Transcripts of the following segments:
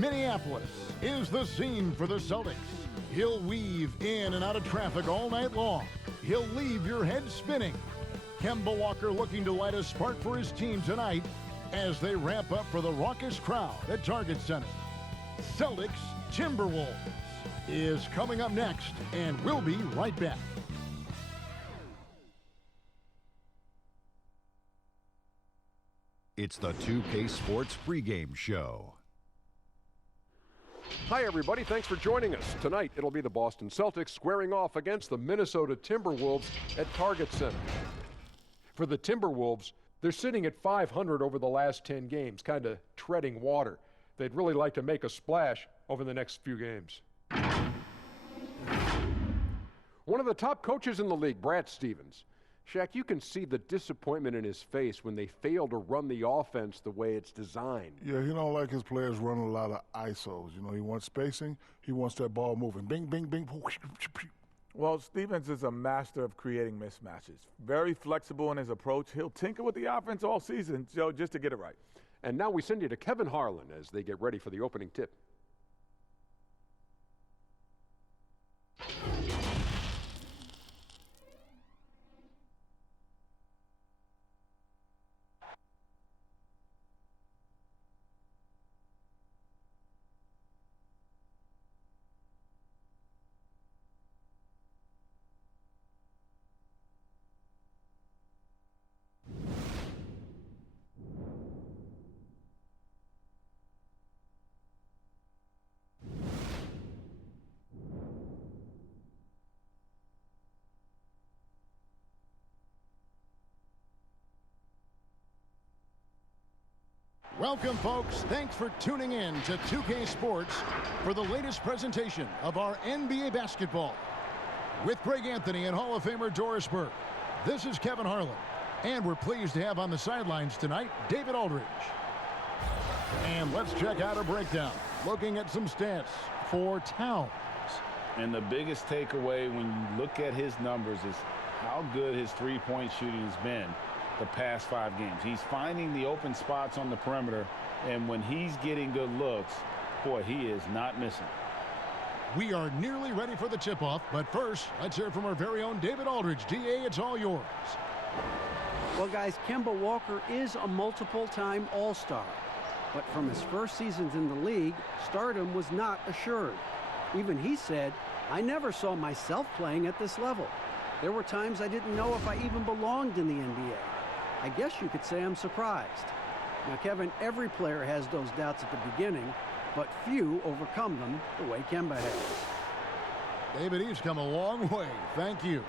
Minneapolis is the scene for the Celtics. He'll weave in and out of traffic all night long. He'll leave your head spinning. Kemba Walker looking to light a spark for his team tonight as they ramp up for the raucous crowd at Target Center. Celtics Timberwolves is coming up next, and we'll be right back. It's the 2K Sports pregame show. Hi, everybody. Thanks for joining us. Tonight, it'll be the Boston Celtics squaring off against the Minnesota Timberwolves at Target Center. For the Timberwolves, they're sitting at 500 over the last 10 games, kind of treading water. They'd really like to make a splash over the next few games. One of the top coaches in the league, Brad Stevens. Shaq, you can see the disappointment in his face when they fail to run the offense the way it's designed. Yeah, he don't like his players running a lot of ISOs. You know, he wants spacing. He wants that ball moving. Bing, bing, bing. Well, Stevens is a master of creating mismatches. Very flexible in his approach. He'll tinker with the offense all season, Joe, just to get it right. And now we send you to Kevin Harlan as they get ready for the opening tip. Welcome, folks. Thanks for tuning in to 2K Sports for the latest presentation of our NBA basketball. With Greg Anthony and Hall of Famer Doris Burke, this is Kevin Harlan, and we're pleased to have on the sidelines tonight David Aldridge. And let's check out a breakdown, looking at some stats for Towns. And the biggest takeaway when you look at his numbers is how good his three-point shooting has been the past 5 games. He's finding the open spots on the perimeter, and when he's getting good looks, boy, he is not missing. We are nearly ready for the tip-off, but first, let's hear from our very own David Aldridge. DA, it's all yours. Well, guys, Kemba Walker is a multiple-time All-Star, but from his first seasons in the league, stardom was not assured. Even he said, "I never saw myself playing at this level. There were times I didn't know if I even belonged in the NBA. I guess you could say I'm surprised." Now, Kevin, every player has those doubts at the beginning, but few overcome them the way Kemba has. David, he's come a long way. Thank you.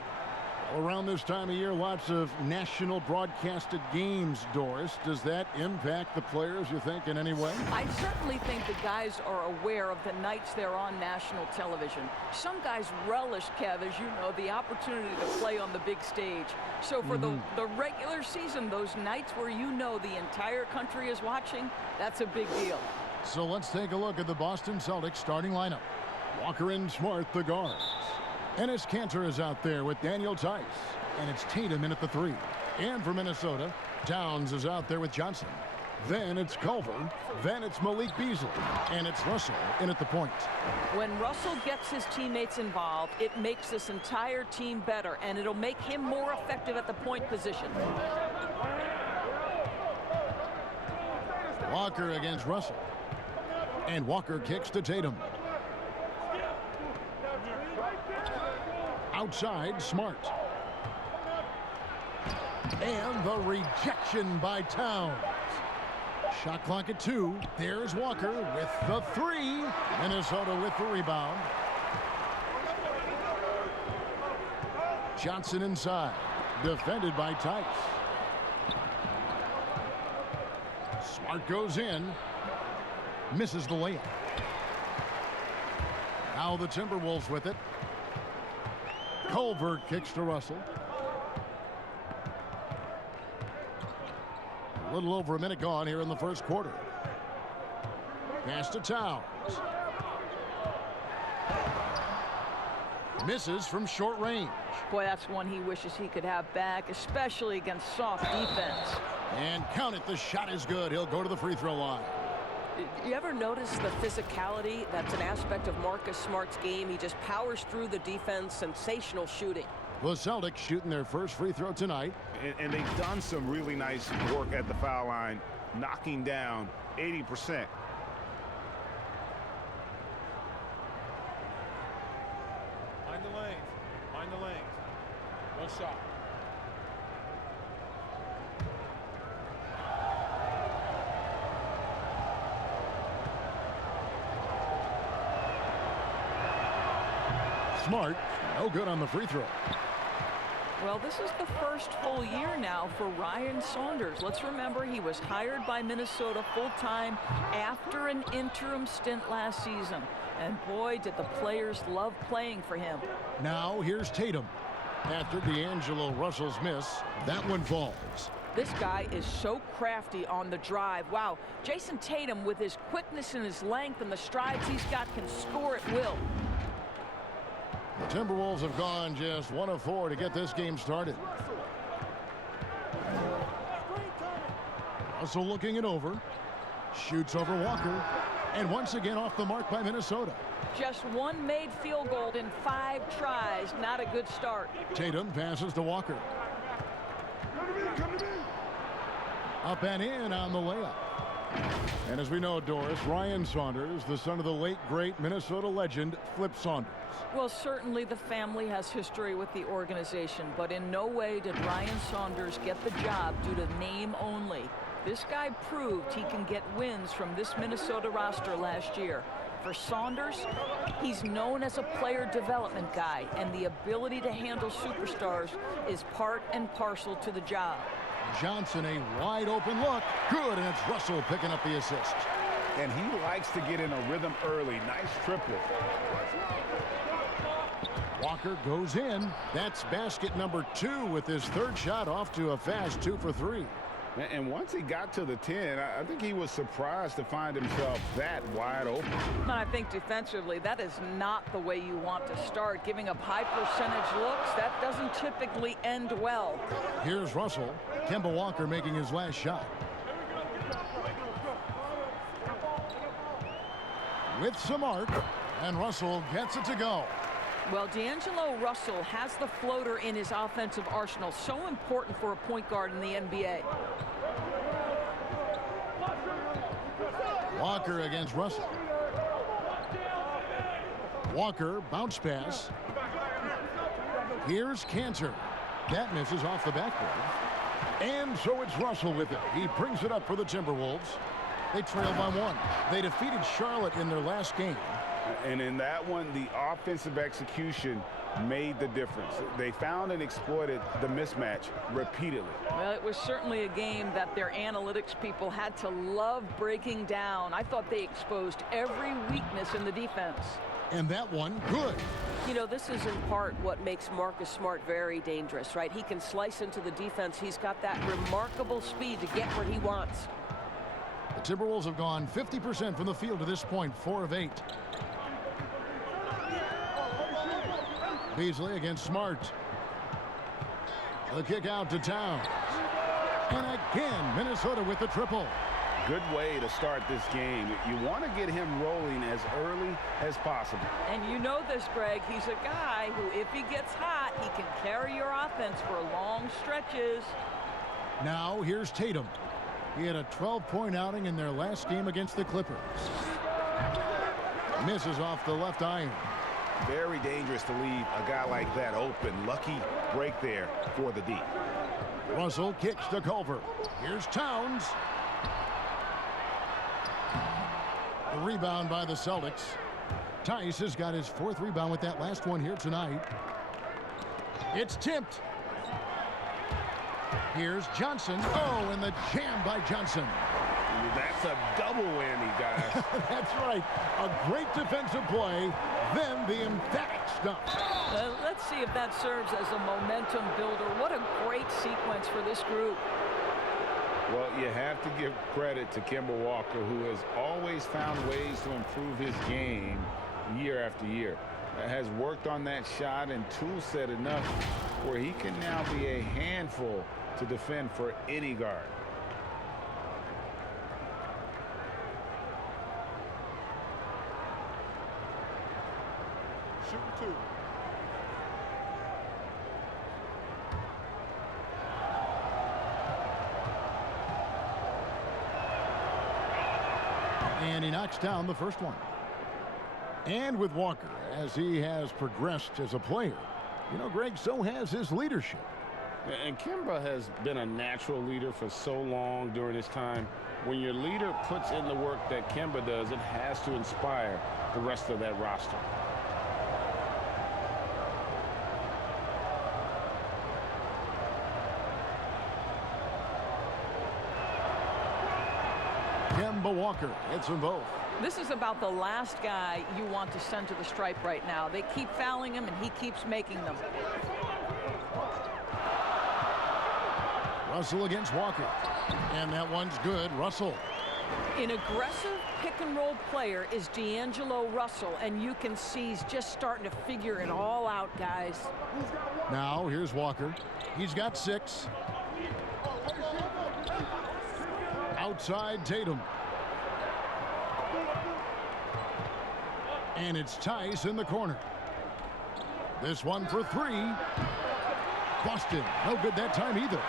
Around this time of year, lots of national broadcasted games, Doris. Does that impact the players, you think, in any way? I certainly think the guys are aware of the nights they're on national television. Some guys relish, Kev, as you know, the opportunity to play on the big stage. So for the regular season, those nights where you know the entire country is watching, that's a big deal. So let's take a look at the Boston Celtics starting lineup. Walker and Smart, the guards. Ennis Cantor is out there with Daniel Tice. And it's Tatum in at the 3. And for Minnesota, Towns is out there with Johnson. Then it's Culver. Then it's Malik Beasley. And it's Russell in at the point. When Russell gets his teammates involved, it makes this entire team better, and it'll make him more effective at the point position. Walker against Russell. And Walker kicks to Tatum. Outside, Smart. And the rejection by Towns. Shot clock at 2. There's Walker with the 3. Minnesota with the rebound. Johnson inside. Defended by Tice. Smart goes in. Misses the layup. Now the Timberwolves with it. Culver kicks to Russell. A little over a minute gone here in the first quarter. Pass to Towns. Misses from short range. Boy, that's one he wishes he could have back, especially against soft defense. And count it, the shot is good. He'll go to the free throw line. You ever notice the physicality? That's an aspect of Marcus Smart's game. He just powers through the defense. Sensational shooting. The Celtics shooting their first free throw tonight. And they've done some really nice work at the foul line, knocking down 80%. Mind the lanes. Mind the lanes. One shot. Smart, no good on the free throw. Well, this is the first full year now for Ryan Saunders. Let's remember he was hired by Minnesota full-time after an interim stint last season. And boy, did the players love playing for him. Now here's Tatum. After D'Angelo Russell's miss, that one falls. This guy is so crafty on the drive. Wow, Jason Tatum, with his quickness and his length and the strides he's got, can score at will. The Timberwolves have gone just 1 of 4 to get this game started. Russell looking it over. Shoots over Walker. And once again off the mark by Minnesota. Just one made field goal in 5 tries. Not a good start. Tatum passes to Walker. Up and in on the layup. And as we know, Doris, Ryan Saunders, the son of the late, great Minnesota legend, Flip Saunders. Well, certainly the family has history with the organization, but in no way did Ryan Saunders get the job due to name only. This guy proved he can get wins from this Minnesota roster last year. For Saunders, he's known as a player development guy, and the ability to handle superstars is part and parcel to the job. Johnson, a wide open look. Good, and it's Russell picking up the assist. And he likes to get in a rhythm early. Nice triplet. Walker goes in. That's basket number 2 with his 3rd shot off to a fast 2 for 3. And once he got to the 10, I think he was surprised to find himself that wide open. And I think defensively, that is not the way you want to start. Giving up high percentage looks, that doesn't typically end well. Here's Russell. Kemba Walker making his last shot. With some arc, and Russell gets it to go. Well, D'Angelo Russell has the floater in his offensive arsenal. So important for a point guard in the NBA. Walker against Russell. Walker, bounce pass. Here's Cantor. That misses off the backboard. And so it's Russell with it. He brings it up for the Timberwolves. They trail by 1. They defeated Charlotte in their last game. And in that one, the offensive execution made the difference. They found and exploited the mismatch repeatedly. Well, it was certainly a game that their analytics people had to love breaking down. I thought they exposed every weakness in the defense. And that one, good. You know, this is in part what makes Marcus Smart very dangerous, right? He can slice into the defense. He's got that remarkable speed to get where he wants. The Timberwolves have gone 50% from the field to this point, 4 of 8. Beasley against Smart. The kick out to Towns. And again, Minnesota with the triple. Good way to start this game. You want to get him rolling as early as possible. And you know this, Greg. He's a guy who, if he gets hot, he can carry your offense for long stretches. Now here's Tatum. He had a 12-point outing in their last game against the Clippers. Misses off the left iron. Very dangerous to leave a guy like that open. Lucky break there for the D. Russell kicks to Culver. Here's Towns. The rebound by the Celtics. Tice has got his 4th rebound with that last one here tonight. It's tipped. Here's Johnson. Oh, and the jam by Johnson. That's a double whammy, guys. That's right. A great defensive play, then the emphatic stuff. Let's see if that serves as a momentum builder. What a great sequence for this group. Well, you have to give credit to Kemba Walker, who has always found ways to improve his game year after year. Has worked on that shot and tool set enough where he can now be a handful to defend for any guard. Shooting 2. And he knocks down the first one. And with Walker, as he has progressed as a player, you know, Greg, so has his leadership. And Kemba has been a natural leader for so long during his time. When your leader puts in the work that Kemba does, it has to inspire the rest of that roster. Kemba Walker hits them both. This is about the last guy you want to send to the stripe right now. They keep fouling him, and he keeps making them. Russell against Walker. And that one's good. Russell. An aggressive pick-and-roll player is D'Angelo Russell, and you can see he's just starting to figure it all out, guys. Now, here's Walker. He's got 6. Outside Tatum. And it's Tice in the corner. This one for 3. Boston. No good that time either.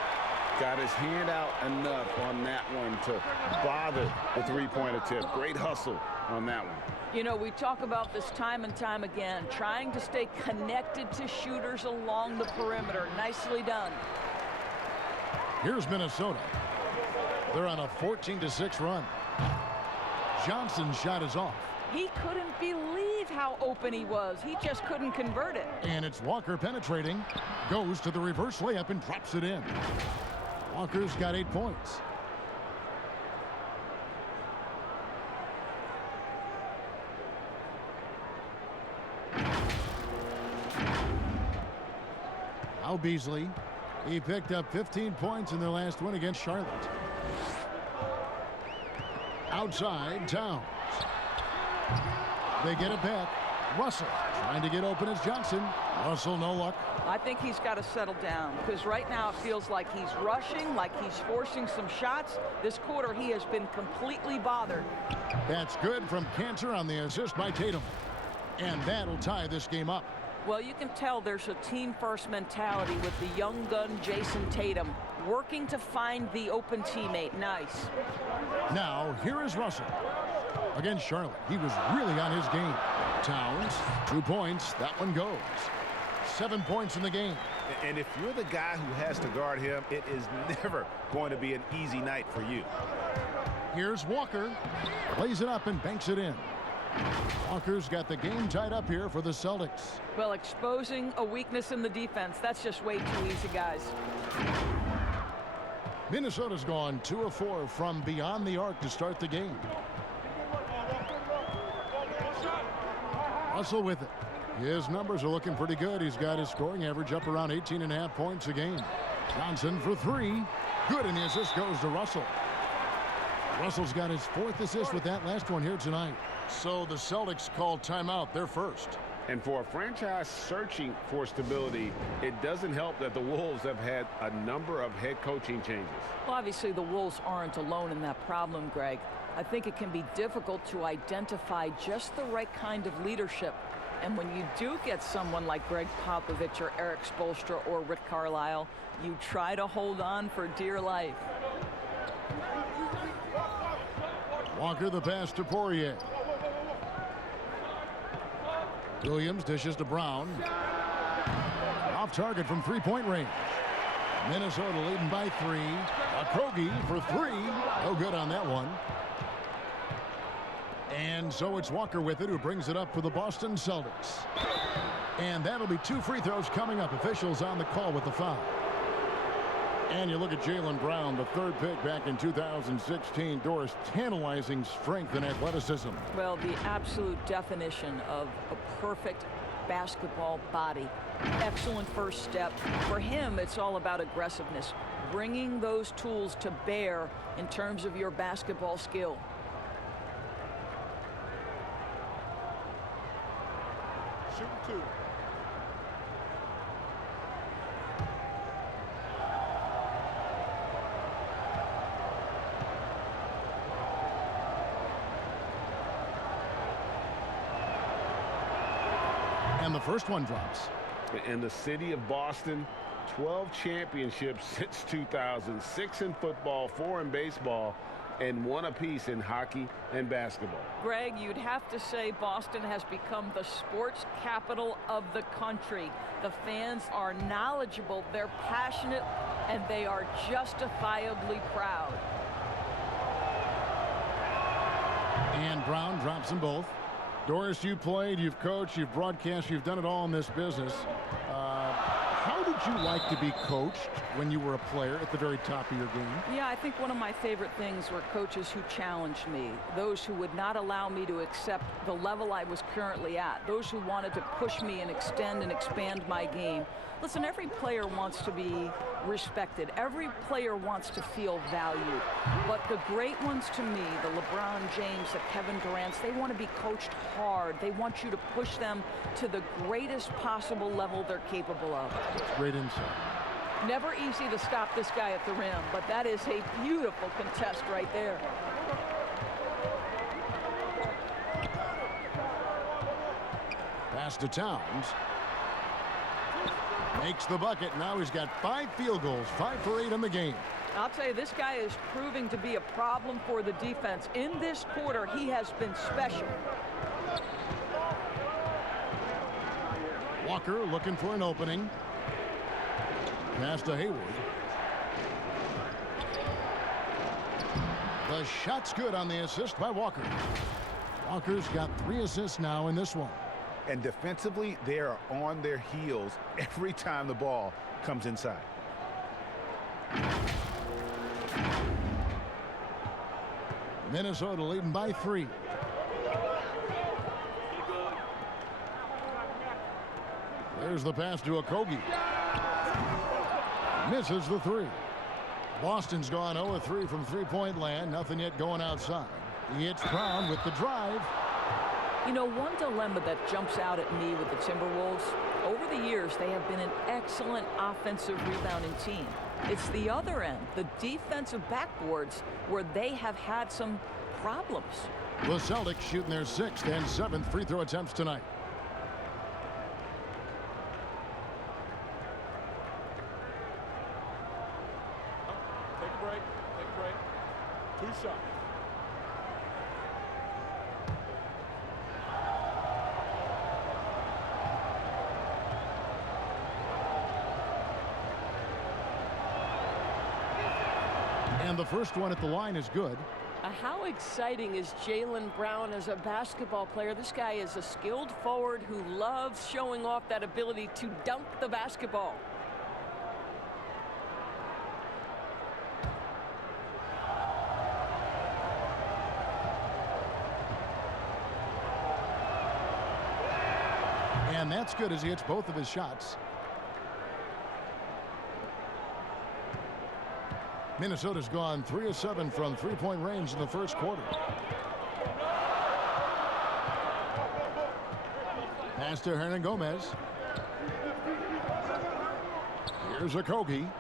Got his hand out enough on that one to bother the three-point attempt. Great hustle on that one. You know, we talk about this time and time again, trying to stay connected to shooters along the perimeter. Nicely done. Here's Minnesota. They're on a 14-6 run. Johnson's shot is off. He couldn't believe how open he was. He just couldn't convert it. And it's Walker penetrating. Goes to the reverse layup and drops it in. Walker's got 8 points. Now Beasley. He picked up 15 points in their last win against Charlotte. Outside, Towns. They get it back. Russell trying to get open as Johnson. Russell, no luck. I think he's got to settle down, because right now it feels like he's rushing, like he's forcing some shots. This quarter he has been completely bothered. That's good from Cantor on the assist by Tatum. And that'll tie this game up. Well, you can tell there's a team-first mentality with the young gun Jason Tatum working to find the open teammate. Nice. Now, here is Russell. Against Charlotte, he was really on his game. Towns, 2 points. That one goes. 7 points in the game. And if you're the guy who has to guard him, it is never going to be an easy night for you. Here's Walker. Lays it up and banks it in. Walker's got the game tied up here for the Celtics. Well, exposing a weakness in the defense, that's just way too easy, guys. Minnesota's gone 2 of 4 from beyond the arc to start the game. Russell with it. His numbers are looking pretty good. He's got his scoring average up around 18.5 points a game. Johnson for 3. Good, and the assist goes to Russell. Russell's got his 4th assist with that last one here tonight. So the Celtics called timeout. They're first. And for a franchise searching for stability, it doesn't help that the Wolves have had a number of head coaching changes. Well, obviously, the Wolves aren't alone in that problem, Greg. I think it can be difficult to identify just the right kind of leadership. And when you do get someone like Greg Popovich or Eric Spoelstra or Rick Carlisle, you try to hold on for dear life. Walker the pass to Poirier. Williams dishes to Brown. Off target from three-point range. Minnesota leading by 3. Krogi for 3. No good on that one. And so it's Walker with it, who brings it up for the Boston Celtics. And that'll be 2 free throws coming up. Officials on the call with the foul. And you look at Jaylen Brown, the 3rd pick back in 2016. Doris, tantalizing strength and athleticism. Well, the absolute definition of a perfect basketball body. Excellent first step. For him, it's all about aggressiveness. Bringing those tools to bear in terms of your basketball skill. Shooting 2. And the first one drops. And the city of Boston, 12 championships since 2000, 6 in football, 4 in baseball, and 1 apiece in hockey and basketball. Greg, you'd have to say Boston has become the sports capital of the country. The fans are knowledgeable, they're passionate, and they are justifiably proud. And Brown drops them both. Doris, you played, you've coached, you've broadcast, you've done it all in this business. How did you like to be coached when you were a player at the very top of your game? Yeah, I think one of my favorite things were coaches who challenged me, those who would not allow me to accept the level I was currently at, those who wanted to push me and extend and expand my game. Listen, every player wants to be respected. Every player wants to feel valued. But the great ones to me, the LeBron James, the Kevin Durants, they want to be coached hard. They want you to push them to the greatest possible level they're capable of. Great insight. Never easy to stop this guy at the rim, but that is a beautiful contest right there. Pass to Towns. Makes the bucket. Now he's got 5 field goals, 5 for 8 in the game. I'll tell you, this guy is proving to be a problem for the defense. In this quarter, he has been special. Walker looking for an opening. Pass to Hayward. The shot's good on the assist by Walker. Walker's got 3 assists now in this one. And defensively, they are on their heels every time the ball comes inside. Minnesota leading by 3. There's the pass to Okogie. Misses the 3. Boston's gone 0-3 from three-point land. Nothing yet going outside. He hits Brown with the drive. You know, one dilemma that jumps out at me with the Timberwolves, over the years, they have been an excellent offensive rebounding team. It's the other end, the defensive backboards, where they have had some problems. The Celtics shooting their 6th and 7th free throw attempts tonight. Take a break. Take a break. 2 shots. And the first one at the line is good. How exciting is Jaylen Brown as a basketball player? This guy is a skilled forward who loves showing off that ability to dunk the basketball. And that's good as he hits both of his shots. Minnesota's gone 3 of 7 from three-point range in the first quarter. Pass to Hernan Gomez. Here's Okogie.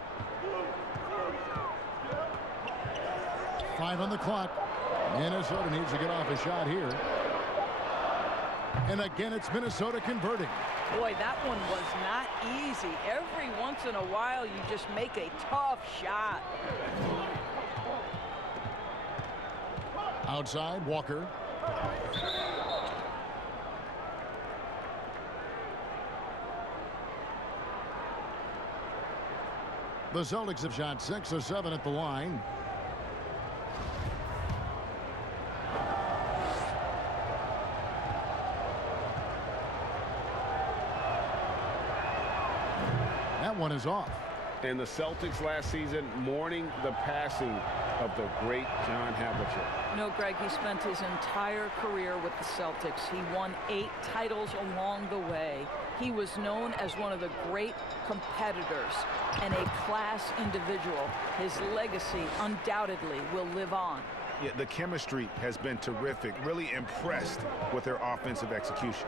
5 on the clock. Minnesota needs to get off a shot here. And again, it's Minnesota converting. Boy, that one was not easy. Every once in a while, you just make a tough shot. Outside, Walker. The Celtics have shot 6 of 7 at the line. That one is off. And the Celtics last season mourning the passing of the great John Havlicek. You know, Greg, he spent his entire career with the Celtics. He won 8 titles along the way. He was known as one of the great competitors and a class individual. His legacy undoubtedly will live on. Yeah, the chemistry has been terrific. Really impressed with their offensive execution.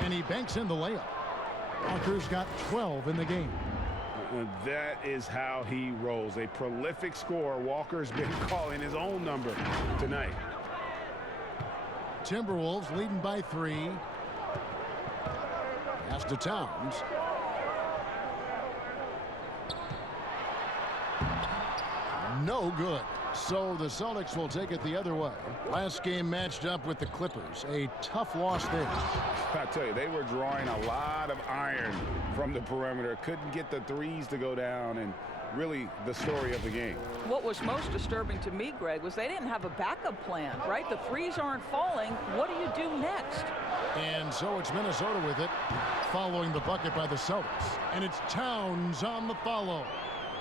And he banks in the layup. Walker's got 12 in the game. That is how he rolls. A prolific scorer. Walker's been calling his own number tonight. Timberwolves leading by 3. Pass to Towns. No good. So the Celtics will take it the other way. Last game matched up with the Clippers. A tough loss there. I tell you, they were drawing a lot of iron from the perimeter. Couldn't get the threes to go down, and really the story of the game. What was most disturbing to me, Greg, was they didn't have a backup plan, right? The threes aren't falling. What do you do next? And so it's Minnesota with it, following the bucket by the Celtics. And it's Towns on the follow.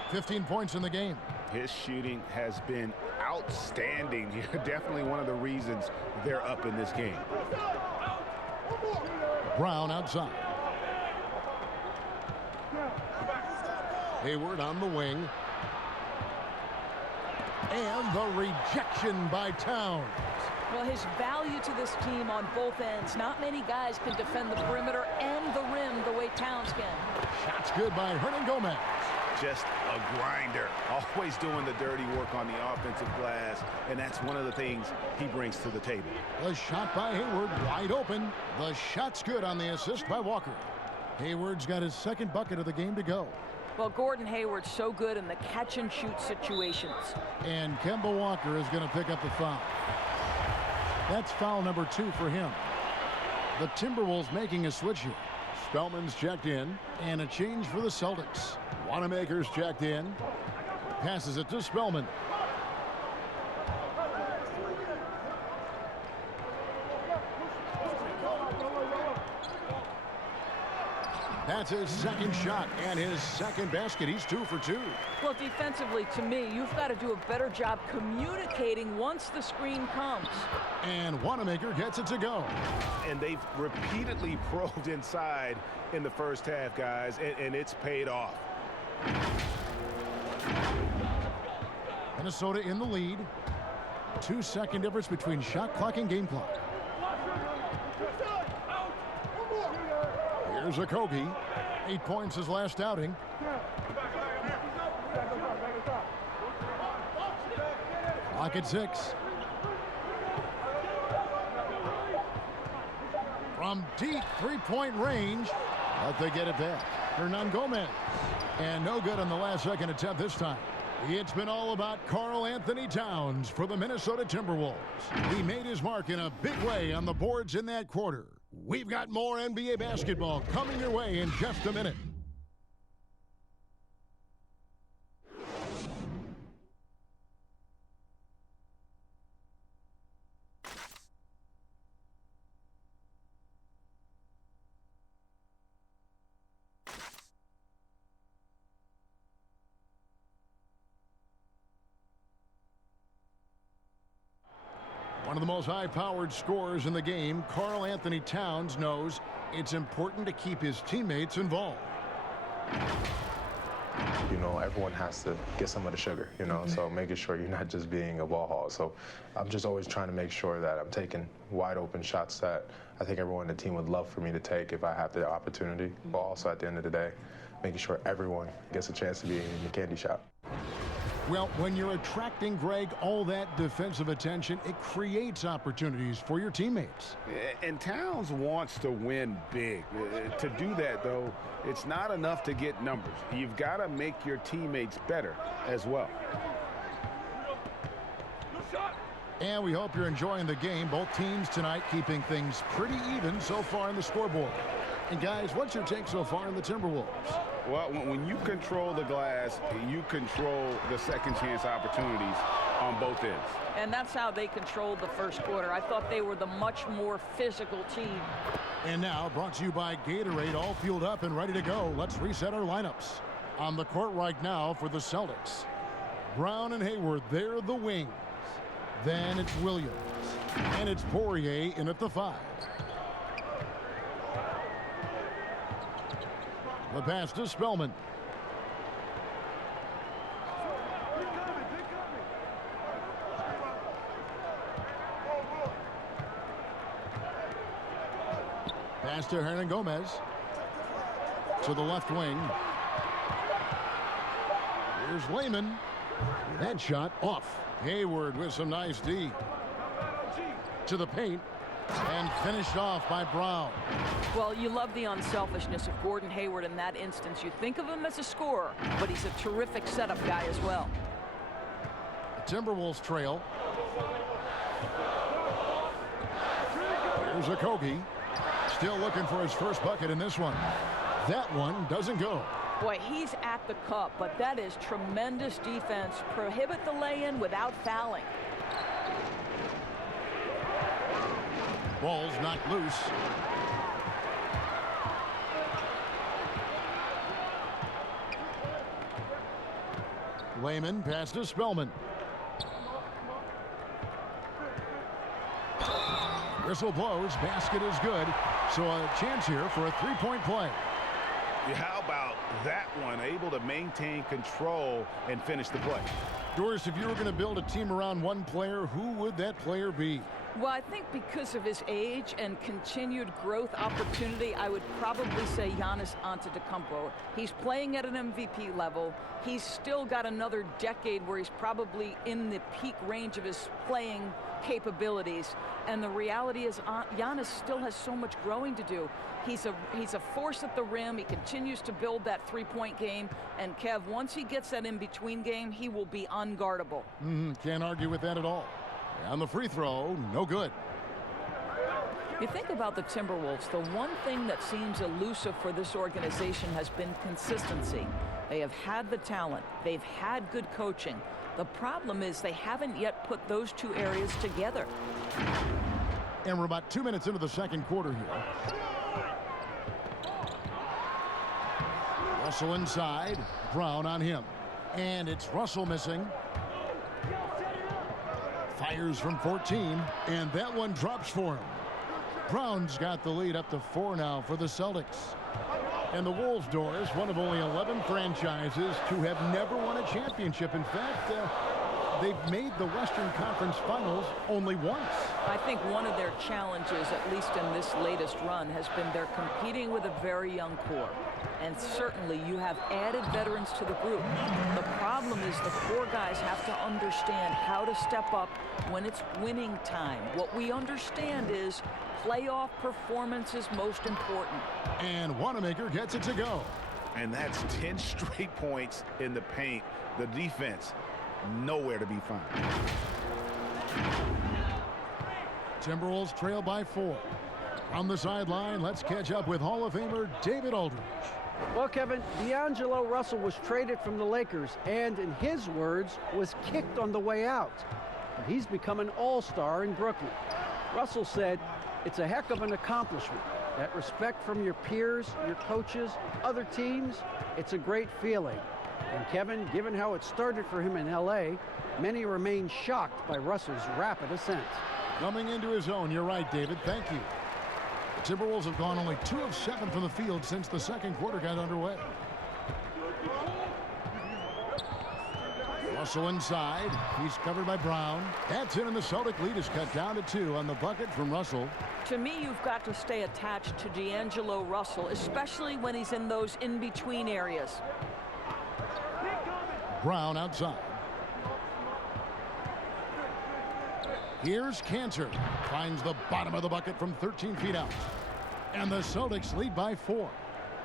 15 points in the game. His shooting has been outstanding. Definitely one of the reasons they're up in this game. Brown outside. Hayward on the wing. And the rejection by Towns. Well, his value to this team on both ends. Not many guys can defend the perimeter and the rim the way Towns can. Shot's good by Hernangomez. Just a grinder, always doing the dirty work on the offensive glass, and that's one of the things he brings to the table. The shot by Hayward, wide open. The shot's good on the assist by Walker. Hayward's got his second bucket of the game to go. Well, Gordon Hayward's so good in the catch-and-shoot situations. And Kemba Walker is going to pick up the foul. That's foul number 2 for him. The Timberwolves making a switch here. Spellman's checked in, and a change for the Celtics. Wanamaker's checked in. Passes it to Spellman. That's his second shot and his second basket. He's 2 for 2. Well, defensively, to me, you've got to do a better job communicating once the screen comes. And Wanamaker gets it to go. And they've repeatedly probed inside in the first half, guys, and it's paid off. Minnesota in the lead. 2-second difference between shot clock and game clock. Here's Okogie. 8 points his last outing. Clock at 6. From deep three-point range, but they get it back. Hernangomez. And no good on the last second attempt this time. It's been all about Karl Anthony Towns for the Minnesota Timberwolves. He made his mark in a big way on the boards in that quarter. We've got more NBA basketball coming your way in just a minute. One of the most high-powered scorers in the game, Karl Anthony Towns knows it's important to keep his teammates involved. You know, everyone has to get some of the sugar, you know, so making sure you're not just being a ball hog. So I'm just always trying to make sure that I'm taking wide open shots that I think everyone in the team would love for me to take if I have the opportunity. But also at the end of the day, making sure everyone gets a chance to be in the candy shop. Well, when you're attracting, Greg, all that defensive attention, it creates opportunities for your teammates. And Towns wants to win big. To do that, though, it's not enough to get numbers. You've got to make your teammates better as well. And we hope you're enjoying the game. Both teams tonight keeping things pretty even so far in the scoreboard. And, guys, what's your take so far in the Timberwolves? Well, when you control the glass, you control the second chance opportunities on both ends. And that's how they controlled the first quarter. I thought they were the much more physical team. And now, brought to you by Gatorade, all fueled up and ready to go. Let's reset our lineups. On the court right now for the Celtics, Brown and Hayward, they're the wings. Then it's Williams. And it's Poirier in at the 5. The pass to Spellman. Pass to Hernangomez. To the left wing. Here's Layman. That shot off. Hayward with some nice D. To the paint. And finished off by Brown. Well, you love the unselfishness of Gordon Hayward in that instance. You think of him as a scorer, but he's a terrific setup guy as well. The Timberwolves trail. Here's Okogie. Still looking for his first bucket in this one. That one doesn't go. Boy, he's at the cup, but that is tremendous defense. Prohibit the lay-in without fouling. Ball's knocked loose. Layman passed to Spellman. Whistle blows. Basket is good. So a chance here for a three-point play. How about that one? Able to maintain control and finish the play. Doris, if you were going to build a team around one player, who would that player be? Well, I think because of his age and continued growth opportunity, I would probably say Giannis Antetokounmpo. He's playing at an MVP level. He's still got another decade where he's probably in the peak range of his playing capabilities. And the reality is Giannis still has so much growing to do. He's a force at the rim. He continues to build that three-point game. And Kev, once he gets that in-between game, he will be unguardable. Can't argue with that at all. On the free throw, no good. You think about the Timberwolves, the one thing that seems elusive for this organization has been consistency. They have had the talent. They've had good coaching. The problem is they haven't yet put those two areas together. And we're about 2 minutes into the second quarter here. Russell inside. Brown on him. And it's Russell missing. Fires from 14, and that one drops for him. Brown's got the lead up to 4 now for the Celtics. And the Wolves, Doris, one of only 11 franchises to have never won a championship. In fact, they've made the Western Conference Finals only once. I think one of their challenges, at least in this latest run, has been they're competing with a very young core. And certainly you have added veterans to the group. The problem is the core guys have to understand how to step up when it's winning time. What we understand is playoff performance is most important. And Wanamaker gets it to go. And that's 10 straight points in the paint. The defense, nowhere to be found. Timberwolves trail by 4. On the sideline, let's catch up with Hall of Famer David Aldridge. Well, Kevin, D'Angelo Russell was traded from the Lakers and, in his words, was kicked on the way out. But he's become an all-star in Brooklyn. Russell said, "It's a heck of an accomplishment. That respect from your peers, your coaches, other teams, it's a great feeling." And Kevin, given how it started for him in L.A., many remain shocked by Russell's rapid ascent. Coming into his own, you're right, David. Thank you. The Timberwolves have gone only 2 of 7 from the field since the second quarter got underway. Russell inside. He's covered by Brown. That's in, and the Celtic lead is cut down to 2 on the bucket from Russell. To me, you've got to stay attached to D'Angelo Russell, especially when he's in those in-between areas. Brown outside. Here's Cantor. Finds the bottom of the bucket from 13 feet out. And the Celtics lead by 4.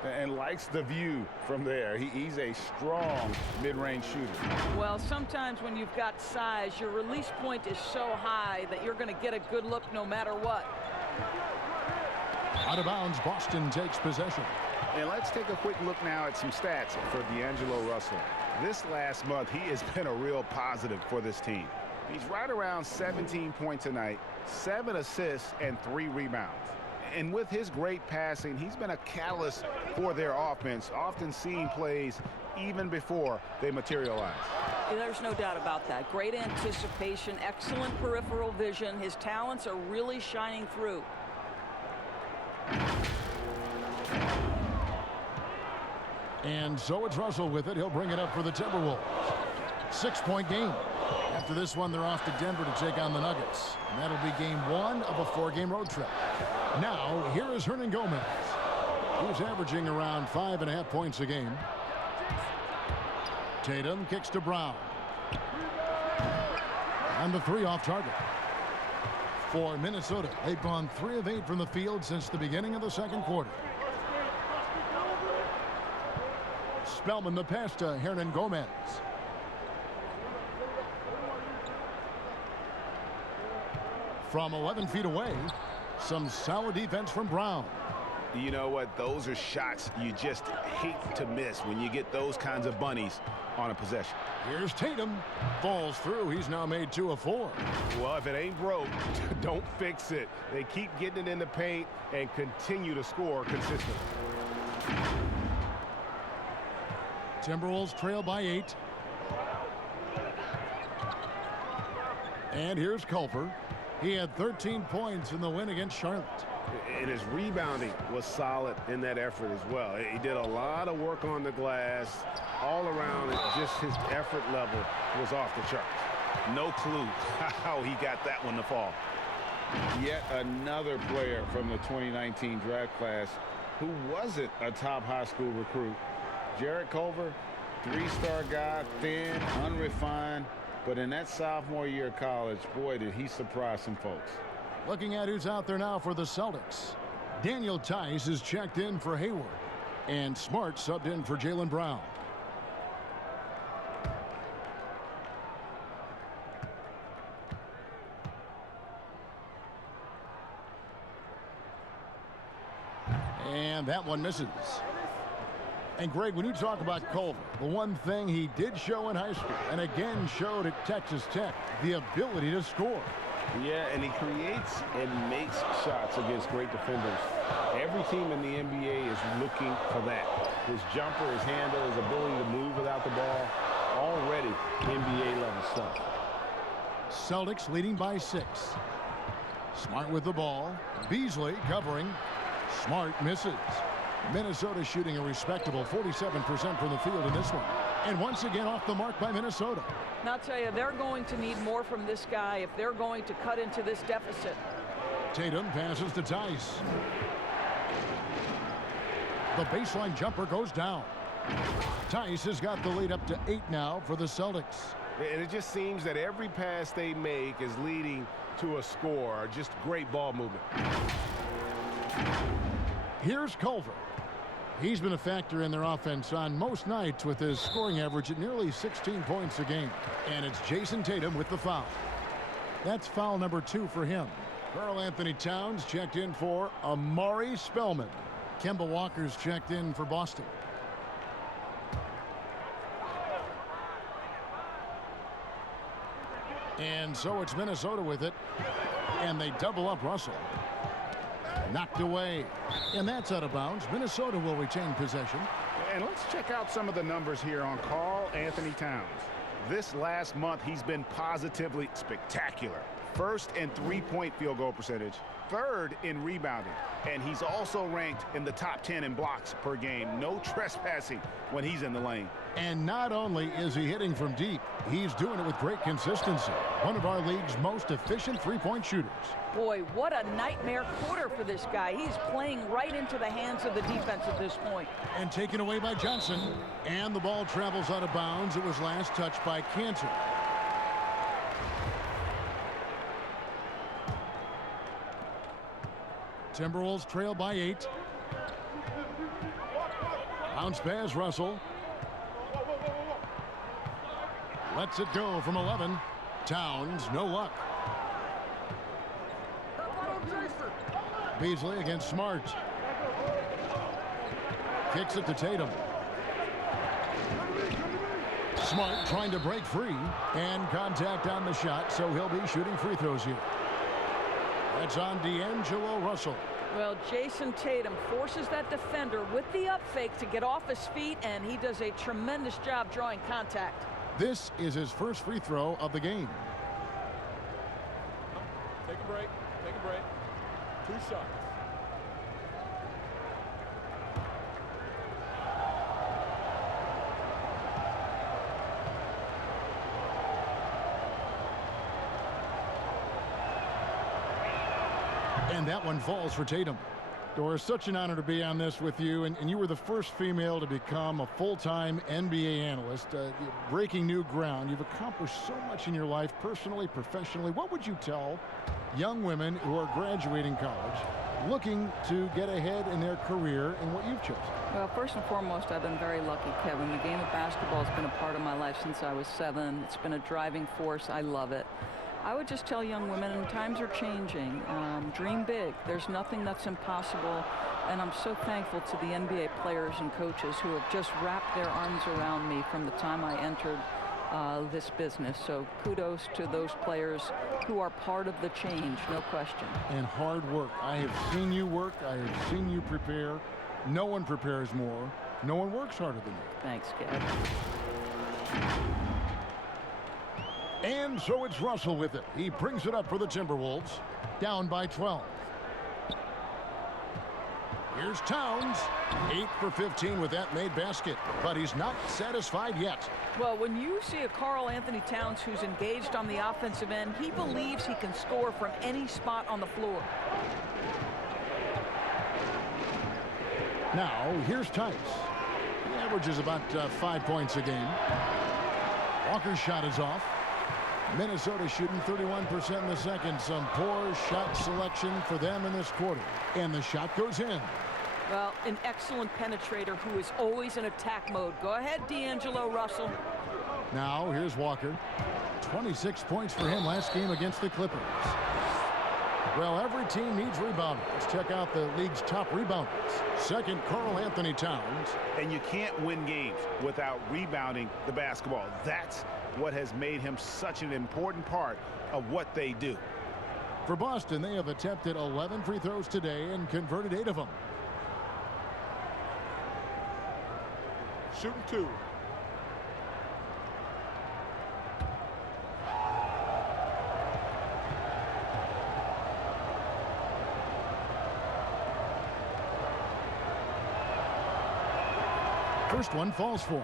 And likes the view from there. He's a strong mid-range shooter. Well, sometimes when you've got size, your release point is so high that you're going to get a good look no matter what. Out of bounds, Boston takes possession. And let's take a quick look now at some stats for D'Angelo Russell. This last month, he has been a real positive for this team. He's right around 17 points a night, 7 assists, and 3 rebounds. And with his great passing, he's been a catalyst for their offense, often seeing plays even before they materialize. There's no doubt about that. Great anticipation, excellent peripheral vision. His talents are really shining through. And so it's Russell with it. He'll bring it up for the Timberwolves. 6-point game. After this one, they're off to Denver to take on the Nuggets. And that'll be game 1 of a 4-game road trip. Now, here is Hernan Gomez. He's averaging around 5.5 points a game. Tatum kicks to Brown. And the 3 off target. For Minnesota, they've gone 3 of 8 from the field since the beginning of the second quarter. Spellman the pass to Hernan Gomez. From 11 feet away, some solid defense from Brown. You know what? Those are shots you just hate to miss when you get those kinds of bunnies on a possession. Here's Tatum. Falls through. He's now made 2 of 4. Well, if it ain't broke, don't fix it. They keep getting it in the paint and continue to score consistently. Timberwolves trail by 8. And here's Culver. He had 13 points in the win against Charlotte. And his rebounding was solid in that effort as well. He did a lot of work on the glass. All around, just his effort level was off the charts. No clue how he got that one to fall. Yet another player from the 2019 draft class who wasn't a top high school recruit. Jarrett Culver, 3-star guy, thin, unrefined, but in that sophomore year of college, boy, did he surprise some folks. Looking at who's out there now for the Celtics. Daniel Tice is checked in for Hayward, and Smart subbed in for Jaylen Brown. And that one misses. And Greg, when you talk about Culver, the one thing he did show in high school and again showed at Texas Tech, the ability to score. Yeah, and he creates and makes shots against great defenders. Every team in the NBA is looking for that. His jumper, his handle, his ability to move without the ball, already NBA level stuff. Celtics leading by 6. Smart with the ball. Beasley covering. Smart misses. Minnesota shooting a respectable 47% from the field in this one. And once again off the mark by Minnesota. And I'll tell you, they're going to need more from this guy if they're going to cut into this deficit. Tatum passes to Tice. The baseline jumper goes down. Tice has got the lead up to 8 now for the Celtics. And it just seems that every pass they make is leading to a score. Just great ball movement. Here's Culver. He's been a factor in their offense on most nights with his scoring average at nearly 16 points a game. And it's Jason Tatum with the foul. That's foul number 2 for him. Karl Anthony Towns checked in for Amari Spellman. Kemba Walker's checked in for Boston. And so it's Minnesota with it. And they double up Russell. Knocked away. And that's out of bounds. Minnesota will retain possession. And let's check out some of the numbers here on Karl Anthony Towns. This last month, he's been positively spectacular. First in three-point field goal percentage. Third in rebounding. And he's also ranked in the top 10 in blocks per game. No trespassing when he's in the lane. And not only is he hitting from deep, he's doing it with great consistency. One of our league's most efficient three-point shooters. Boy, what a nightmare quarter for this guy. He's playing right into the hands of the defense at this point. And taken away by Johnson. And the ball travels out of bounds. It was last touched by Cantor. Timberwolves trail by 8. Bounce pass, Russell. Lets it go from 11. Towns, no luck. Beasley against Smart. Kicks it to Tatum. Smart trying to break free. And contact on the shot, so he'll be shooting free throws here. That's on D'Angelo Russell. Well, Jason Tatum forces that defender with the up fake to get off his feet, and he does a tremendous job drawing contact. This is his first free throw of the game. Take a break. Take a break. 2 shots. And that one falls for Tatum. Doris, such an honor to be on this with you. And you were the first female to become a full-time NBA analyst, breaking new ground. You've accomplished so much in your life, personally, professionally. What would you tell young women who are graduating college, looking to get ahead in their career in what you've chosen? Well, first and foremost, I've been very lucky, Kevin. The game of basketball has been a part of my life since I was 7. It's been a driving force. I love it. I would just tell young women, times are changing. Dream big. There's nothing that's impossible. And I'm so thankful to the NBA players and coaches who have just wrapped their arms around me from the time I entered this business. So kudos to those players who are part of the change, no question. And hard work. I have seen you work. I have seen you prepare. No one prepares more. No one works harder than you. Thanks, Kev. And so it's Russell with it. He brings it up for the Timberwolves. Down by 12. Here's Towns. 8 for 15 with that made basket. But he's not satisfied yet. Well, when you see a Karl Anthony Towns who's engaged on the offensive end, he believes he can score from any spot on the floor. Now, here's Tice. He averages about 5 points a game. Walker's shot is off. Minnesota shooting 31% in the second. Some poor shot selection for them in this quarter. And the shot goes in. Well, an excellent penetrator who is always in attack mode. Go ahead, D'Angelo Russell. Now, here's Walker. 26 points for him last game against the Clippers. Well, every team needs rebounders. Let's check out the league's top rebounders. Second, Karl Anthony Towns. And you can't win games without rebounding the basketball. That's what has made him such an important part of what they do. For Boston, they have attempted 11 free throws today and converted 8 of them. Shooting 2. First one falls for him.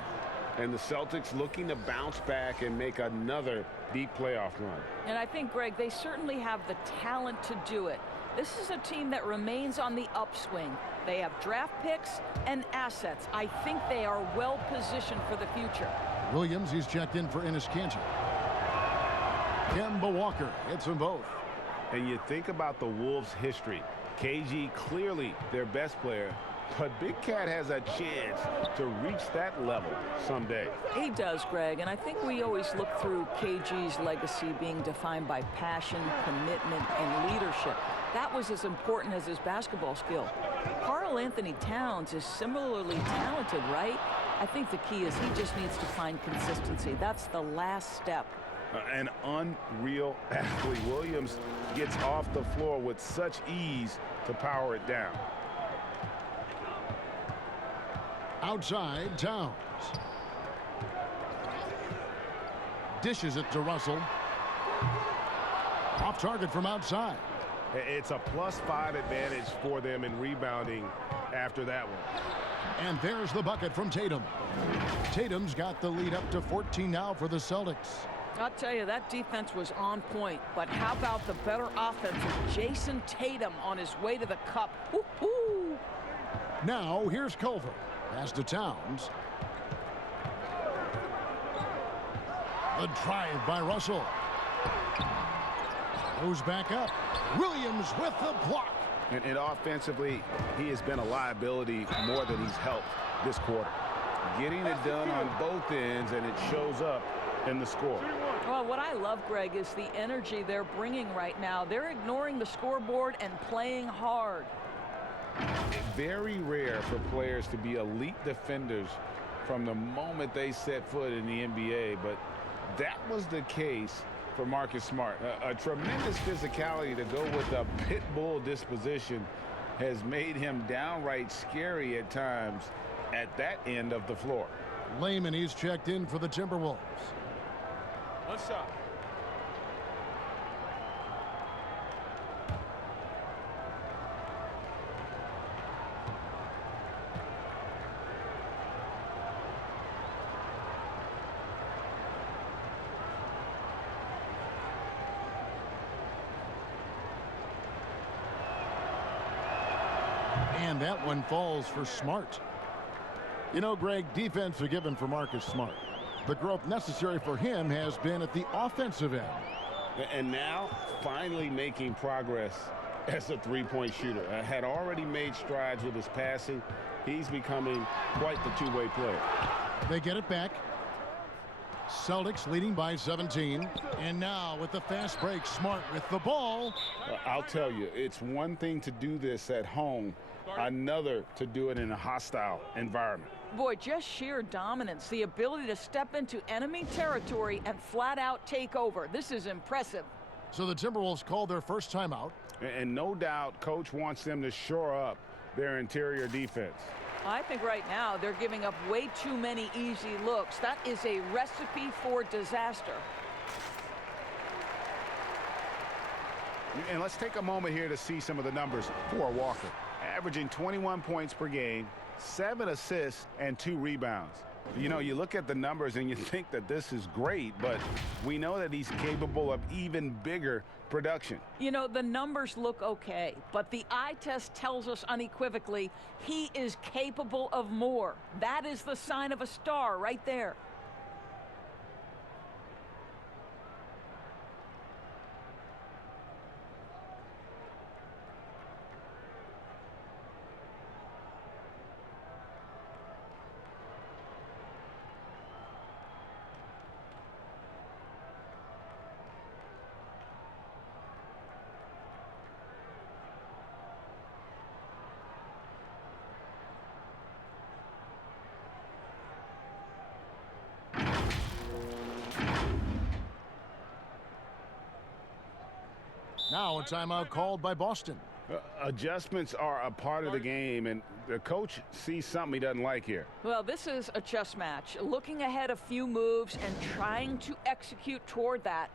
And the Celtics looking to bounce back and make another deep playoff run. And I think, Greg, they certainly have the talent to do it. This is a team that remains on the upswing. They have draft picks and assets. I think they are well positioned for the future. Williams, he's checked in for Enes Kanter. Kemba Walker hits them both. And you think about the Wolves' history. KG clearly their best player, but Big Cat has a chance to reach that level someday. He does, Greg, and I think we always look through KG's legacy being defined by passion, commitment, and leadership. That was as important as his basketball skill. Karl Anthony Towns is similarly talented, right? I think the key is he just needs to find consistency. That's the last step. An unreal athlete. Williams gets off the floor with such ease to power it down. Outside, Towns. Dishes it to Russell. Off target from outside. It's a +5 advantage for them in rebounding after that one. And there's the bucket from Tatum. Tatum's got the lead up to 14 now for the Celtics. I'll tell you, that defense was on point. But how about the better offense of Jason Tatum on his way to the cup? Woo-hoo! Now, here's Culver. Pass to Towns. The drive by Russell. Goes back up. Williams with the block. And offensively, he has been a liability more than he's helped this quarter. Getting it done on both ends, and it shows up in the score. Well, what I love, Greg, is the energy they're bringing right now. They're ignoring the scoreboard and playing hard. Very rare for players to be elite defenders from the moment they set foot in the NBA, but that was the case for Marcus Smart. A tremendous physicality to go with a pit bull disposition has made him downright scary at times at that end of the floor. Layman, he's checked in for the Timberwolves. One shot. And that one falls for Smart. You know, Greg, defense forgiven for Marcus Smart. The growth necessary for him has been at the offensive end. And now finally making progress as a three-point shooter. Had already made strides with his passing. He's becoming quite the two-way player. They get it back. Celtics leading by 17. And now with the fast break, Smart with the ball. I'll tell you, it's one thing to do this at home, another to do it in a hostile environment. Boy, just sheer dominance, the ability to step into enemy territory and flat out take over. This is impressive. So the Timberwolves called their first timeout. And no doubt, Coach wants them to shore up their interior defense. I think right now they're giving up way too many easy looks. That is a recipe for disaster. And let's take a moment here to see some of the numbers for Walker. Averaging 21 points per game, 7 assists, and 2 rebounds. You know, you look at the numbers and you think that this is great, but we know that he's capable of even bigger production. You know, the numbers look okay, but the eye test tells us unequivocally he is capable of more. That is the sign of a star right there. Now a timeout called by Boston. Adjustments are a part of the game, and the coach sees something he doesn't like here. Well, this is a chess match. Looking ahead a few moves and trying to execute toward that.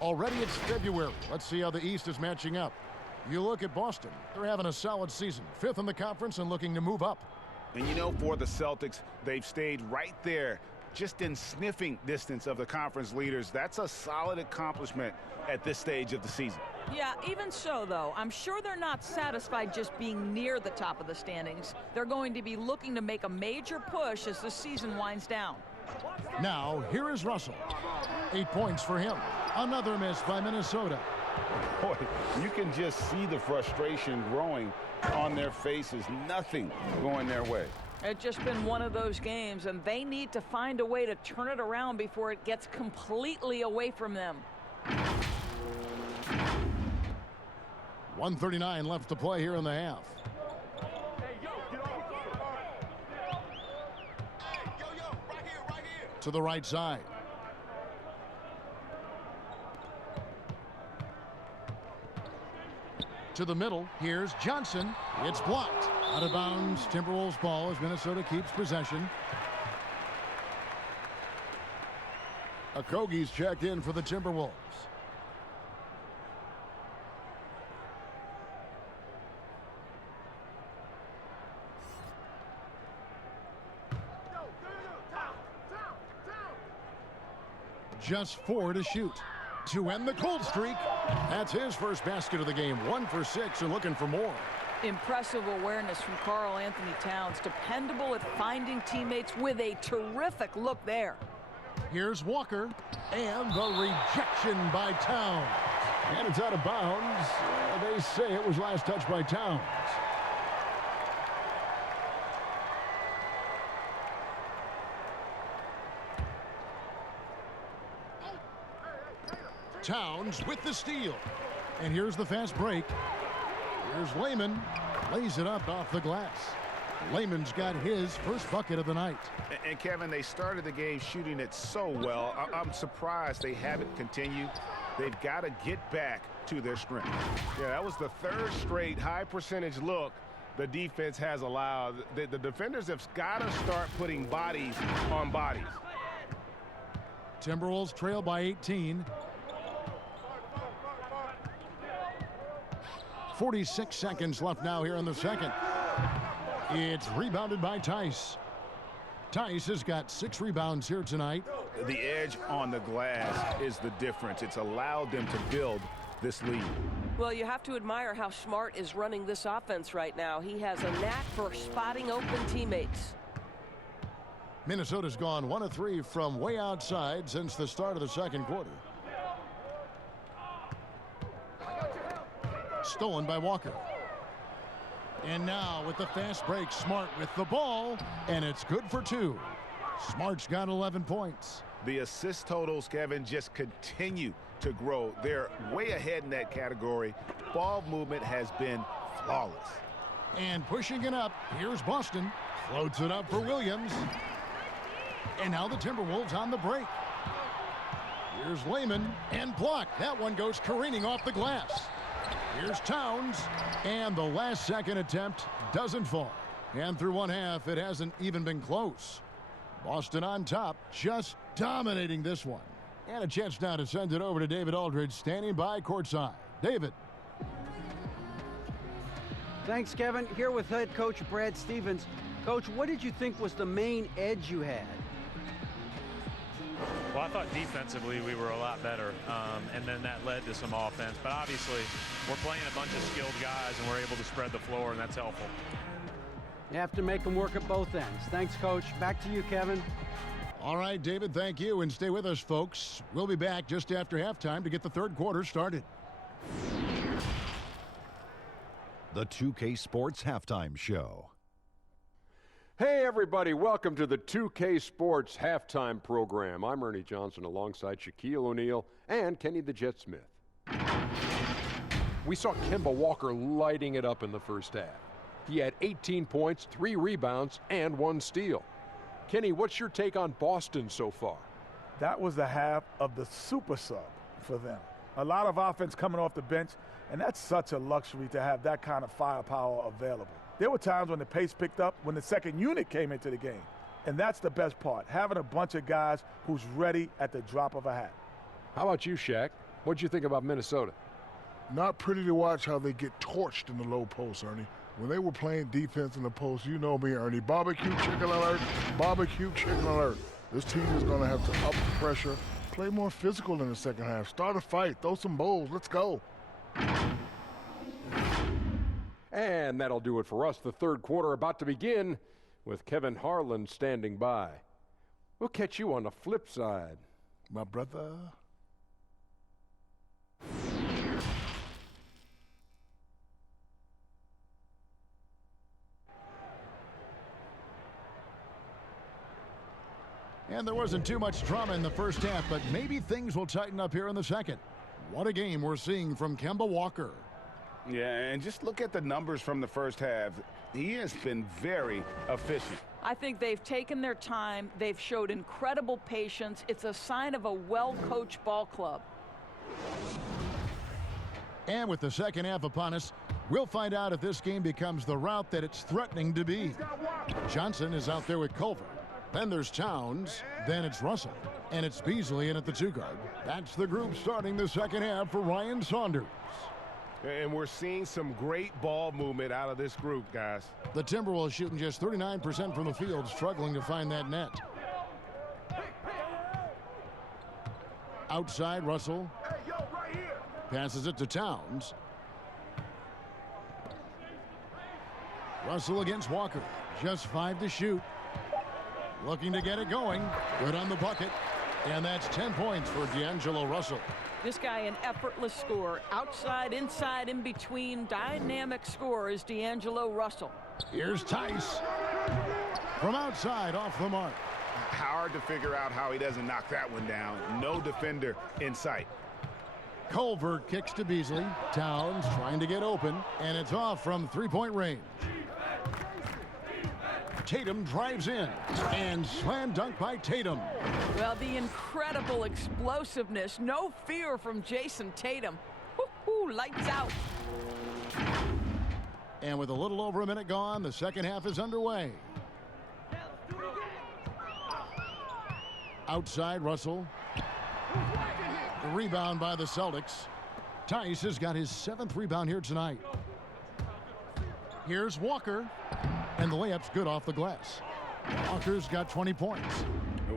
Already it's February. Let's see how the East is matching up. You look at Boston. They're having a solid season. 5th in the conference and looking to move up. And you know, for the Celtics, they've stayed right there, just in sniffing distance of the conference leaders. That's a solid accomplishment at this stage of the season. Yeah, even so, though, I'm sure they're not satisfied just being near the top of the standings. They're going to be looking to make a major push as the season winds down. Now, here is Russell. 8 points for him. Another miss by Minnesota. Boy, you can just see the frustration growing on their faces. Nothing going their way. It's just been one of those games, and they need to find a way to turn it around before it gets completely away from them. 1:39 left to play here in the half. To the right side. To the middle. Here's Johnson. It's blocked. Out of bounds. Timberwolves ball as Minnesota keeps possession. Okogie's checked in for the Timberwolves. Just 4 to shoot to end the cold streak. That's his first basket of the game. 1 for 6 and looking for more. Impressive awareness from Karl Anthony Towns. Dependable at finding teammates with a terrific look there. Here's Walker and the rejection by Towns. And it's out of bounds. They say it was last touched by Towns. Towns with the steal. And here's the fast break. Here's Layman. Lays it up off the glass. Layman's got his first bucket of the night. And Kevin, they started the game shooting it so well. I'm surprised they haven't continued. They've got to get back to their strength. Yeah, that was the 3rd straight high percentage look the defense has allowed. The defenders have got to start putting bodies on bodies. Timberwolves trail by 18. 46 seconds left now here in the second. It's rebounded by Tice. Tice has got 6 rebounds here tonight. the edge on the glass is the difference. It's allowed them to build this lead. Well, you have to admire how Smart is running this offense right now. He has a knack for spotting open teammates. Minnesota's gone 1 of 3 from way outside since the start of the second quarter. Stolen by Walker. And now with the fast break, Smart with the ball, and it's good for 2. Smart's got 11 points. The assist totals, Kevin, just continue to grow. They're way ahead in that category. Ball movement has been flawless. And pushing it up, here's Boston. Floats it up for Williams. And now the Timberwolves on the break. Here's Lehman and blocked. That one goes careening off the glass. Here's Towns, and the last second attempt doesn't fall. And through one half, it hasn't even been close. Boston on top, just dominating this one. And a chance now to send it over to David Aldridge, standing by courtside. David. Thanks, Kevin. Here with head coach Brad Stevens. Coach, what did you think was the main edge you had? Well, I thought defensively we were a lot better, and then that led to some offense. But obviously, we're playing a bunch of skilled guys, and we're able to spread the floor, and that's helpful. You have to make them work at both ends. Thanks, Coach. Back to you, Kevin. All right, David, thank you. And stay with us, folks. We'll be back just after halftime to get the third quarter started. The 2K Sports Halftime Show. Hey, everybody. Welcome to the 2K Sports Halftime Program. I'm Ernie Johnson alongside Shaquille O'Neal and Kenny the Jet Smith. We saw Kemba Walker lighting it up in the first half. He had 18 points, 3 rebounds, and 1 steal. Kenny, what's your take on Boston so far? That was the half of the super sub for them. A lot of offense coming off the bench, and that's such a luxury to have that kind of firepower available. There were times when the pace picked up when the second unit came into the game. And that's the best part, having a bunch of guys who's ready at the drop of a hat. How about you, Shaq? What'd you think about Minnesota? Not pretty to watch how they get torched in the low post, Ernie. When they were playing defense in the post, you know me, Ernie. Barbecue chicken alert, barbecue chicken alert. This team is going to have to up the pressure, play more physical in the second half, start a fight, throw some bowls, let's go. And that'll do it for us. The third quarter about to begin with Kevin Harlan standing by. We'll catch you on the flip side. My brother. And there wasn't too much drama in the first half, but maybe things will tighten up here in the second. What a game we're seeing from Kemba Walker. Yeah, and just look at the numbers from the first half. He has been very efficient. I think they've taken their time. They've showed incredible patience. It's a sign of a well-coached ball club. And with the second half upon us, we'll find out if this game becomes the route that it's threatening to be. Johnson is out there with Culver. Then there's Towns. Then it's Russell. And it's Beasley in at the 2 guard. That's the group starting the second half for Ryan Saunders. And we're seeing some great ball movement out of this group, guys. The Timberwolves shooting just 39% from the field, struggling to find that net. Outside, Russell. Passes it to Towns. Russell against Walker. Just 5 to shoot. Looking to get it going. Good on the bucket. And that's 10 points for D'Angelo Russell. This guy, an effortless scorer. Outside, inside, in between. Dynamic scorer is D'Angelo Russell. Here's Tice. From outside, off the mark. Hard to figure out how he doesn't knock that one down. No defender in sight. Culver kicks to Beasley. Towns trying to get open, and it's off from 3-point range. Tatum drives in, and slam dunk by Tatum. Well, the incredible explosiveness, no fear from Jason Tatum. Woo-hoo, lights out. And with a little over a minute gone, the second half is underway. Outside, Russell. The rebound by the Celtics. Tice has got his 7th rebound here tonight. Here's Walker. And the layup's good off the glass. Walker's got 20 points.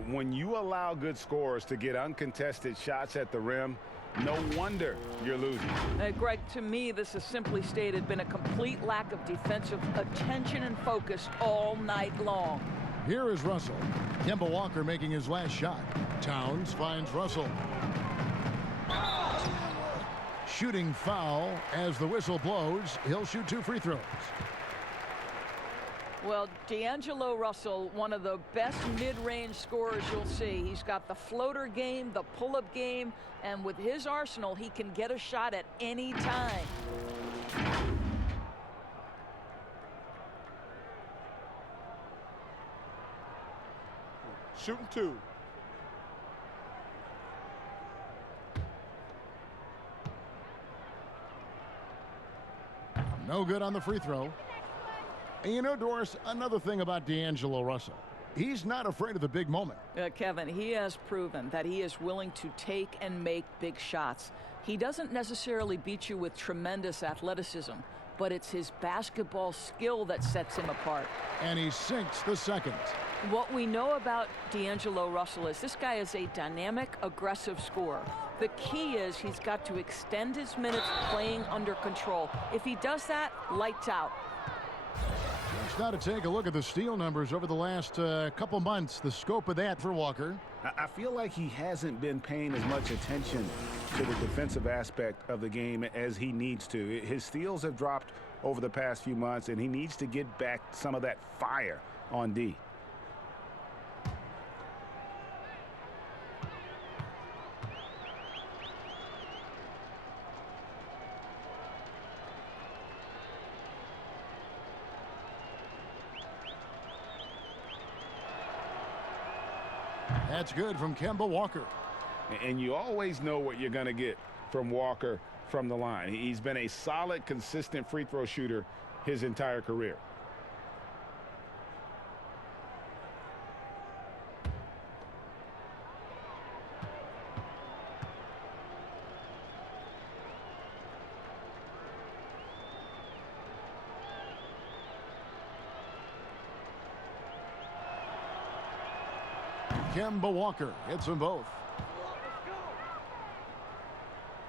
When you allow good scorers to get uncontested shots at the rim, no wonder you're losing. Greg, to me, this has simply stated been a complete lack of defensive attention and focus all night long. Here is Russell. Kemba Walker making his last shot. Towns finds Russell. Shooting foul as the whistle blows. He'll shoot 2 free throws. Well, D'Angelo Russell, one of the best mid-range scorers you'll see. He's got the floater game, the pull-up game, and with his arsenal, he can get a shot at any time. Shooting 2. No good on the free throw. And you know, Doris, another thing about D'Angelo Russell, he's not afraid of the big moment. Kevin, he has proven that he is willing to take and make big shots. He doesn't necessarily beat you with tremendous athleticism, but it's his basketball skill that sets him apart. And he sinks the second. What we know about D'Angelo Russell is this guy is a dynamic, aggressive scorer. The key is he's got to extend his minutes playing under control. If he does that, lights out. Let's now to take a look at the steal numbers over the last couple months. The scope of that for Walker. I feel like he hasn't been paying as much attention to the defensive aspect of the game as he needs to. His steals have dropped over the past few months, and he needs to get back some of that fire on D. That's good from Kemba Walker. And you always know what you're going to get from Walker from the line. He's been a solid, consistent free throw shooter his entire career. Kemba Walker hits them both.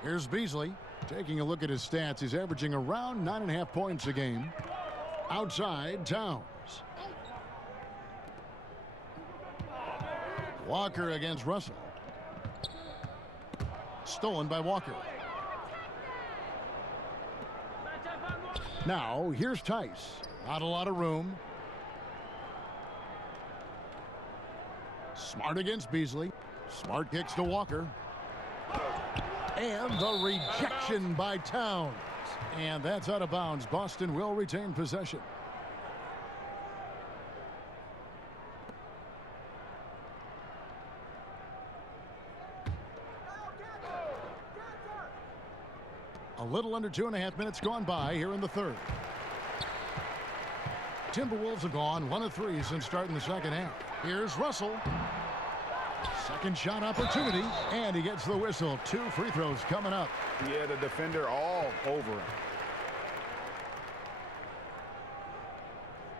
Here's Beasley. Taking a look at his stats, he's averaging around 9.5 points a game. Outside, Towns. Walker against Russell. Stolen by Walker. Now, here's Tice. Not a lot of room. Smart against Beasley. Smart kicks to Walker. And the rejection by Towns. And that's out of bounds. Boston will retain possession. A little under 2.5 minutes gone by here in the third. Timberwolves have gone 1 of 3 since starting the second half. Here's Russell. Second shot opportunity, and he gets the whistle. 2 free throws coming up. Yeah, the defender all over him.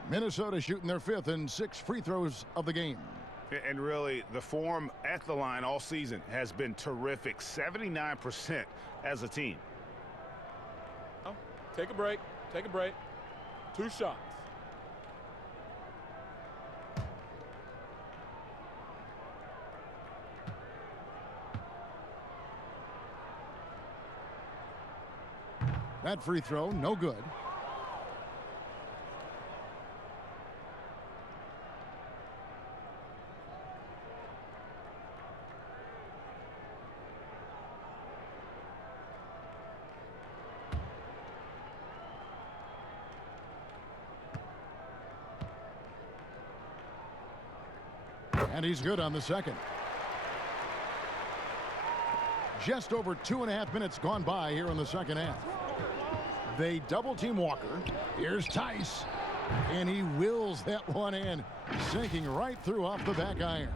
Minnesota shooting their 5th and 6th free throws of the game. And really, the form at the line all season has been terrific. 79% as a team. Take a break. Take a break. 2 shots. That free throw, no good. And he's good on the second. Just over 2.5 minutes gone by here in the second half. They double-team Walker. Here's Tice. And he wills that one in, sinking right through off the back iron.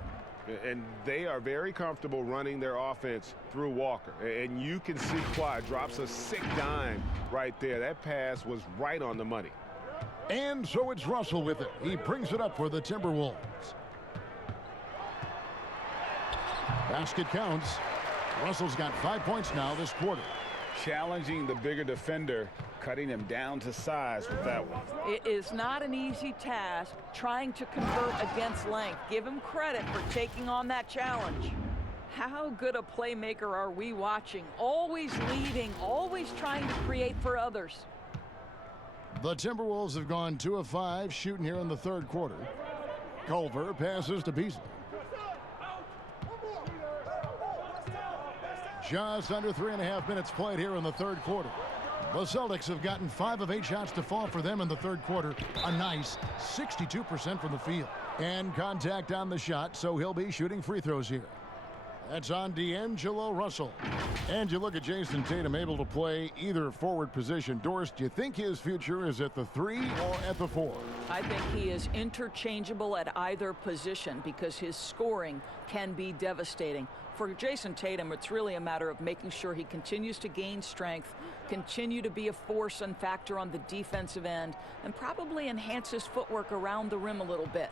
And they are very comfortable running their offense through Walker. And you can see Kawhi drops a sick dime right there. That pass was right on the money. And so it's Russell with it. He brings it up for the Timberwolves. Basket counts. Russell's got 5 points now this quarter. Challenging the bigger defender, cutting him down to size with that one. It is not an easy task trying to convert against length. Give him credit for taking on that challenge. How good a playmaker are we watching? Always leading, always trying to create for others. The Timberwolves have gone 2 of 5 shooting here in the third quarter. Culver passes to Beasley. Just under 3.5 minutes played here in the third quarter. The Celtics have gotten 5 of 8 shots to fall for them in the third quarter. A nice 62% from the field. And contact on the shot, so he'll be shooting free throws here. That's on D'Angelo Russell. And you look at Jason Tatum able to play either forward position. Doris, do you think his future is at the 3 or at the 4? I think he is interchangeable at either position because his scoring can be devastating. For Jason Tatum, it's really a matter of making sure he continues to gain strength, continue to be a force and factor on the defensive end, and probably enhance his footwork around the rim a little bit.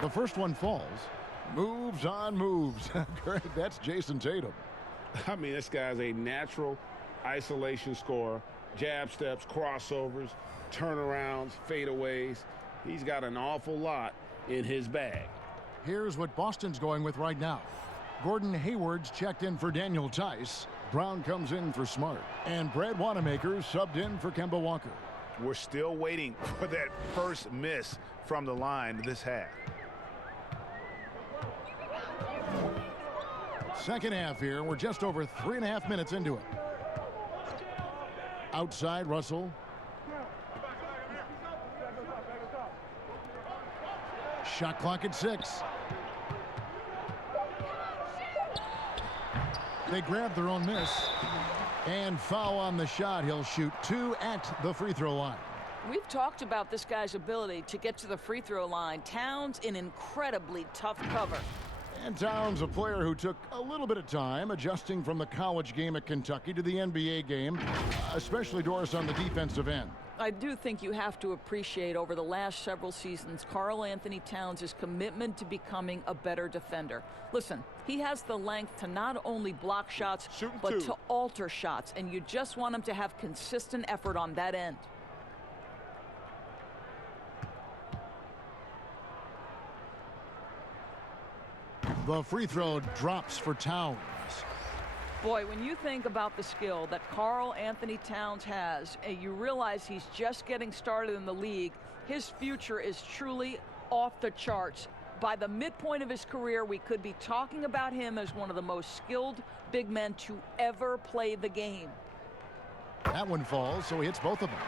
The first one falls. Moves on moves. Great, that's Jason Tatum. I mean, this guy's a natural isolation scorer. Jab steps, crossovers, turnarounds, fadeaways. He's got an awful lot in his bag. Here's what Boston's going with right now. Gordon Hayward's checked in for Daniel Tice. Brown comes in for Smart. And Brad Wanamaker subbed in for Kemba Walker. We're still waiting for that first miss from the line this half. Second half here. We're just over 3.5 minutes into it. Outside, Russell. Shot clock at 6. They grab their own miss. And foul on the shot. He'll shoot 2 at the free throw line. We've talked about this guy's ability to get to the free throw line. Towns in incredibly tough cover. And Towns, a player who took a little bit of time adjusting from the college game at Kentucky to the NBA game, especially Doris on the defensive end. I do think you have to appreciate over the last several seasons Karl Anthony Towns' commitment to becoming a better defender. Listen, he has the length to not only block shots, but to alter shots, and you just want him to have consistent effort on that end. The free throw drops for Towns. Boy, when you think about the skill that Karl Anthony Towns has, and you realize he's just getting started in the league, his future is truly off the charts. By the midpoint of his career, we could be talking about him as one of the most skilled big men to ever play the game. That one falls, so he hits both of them.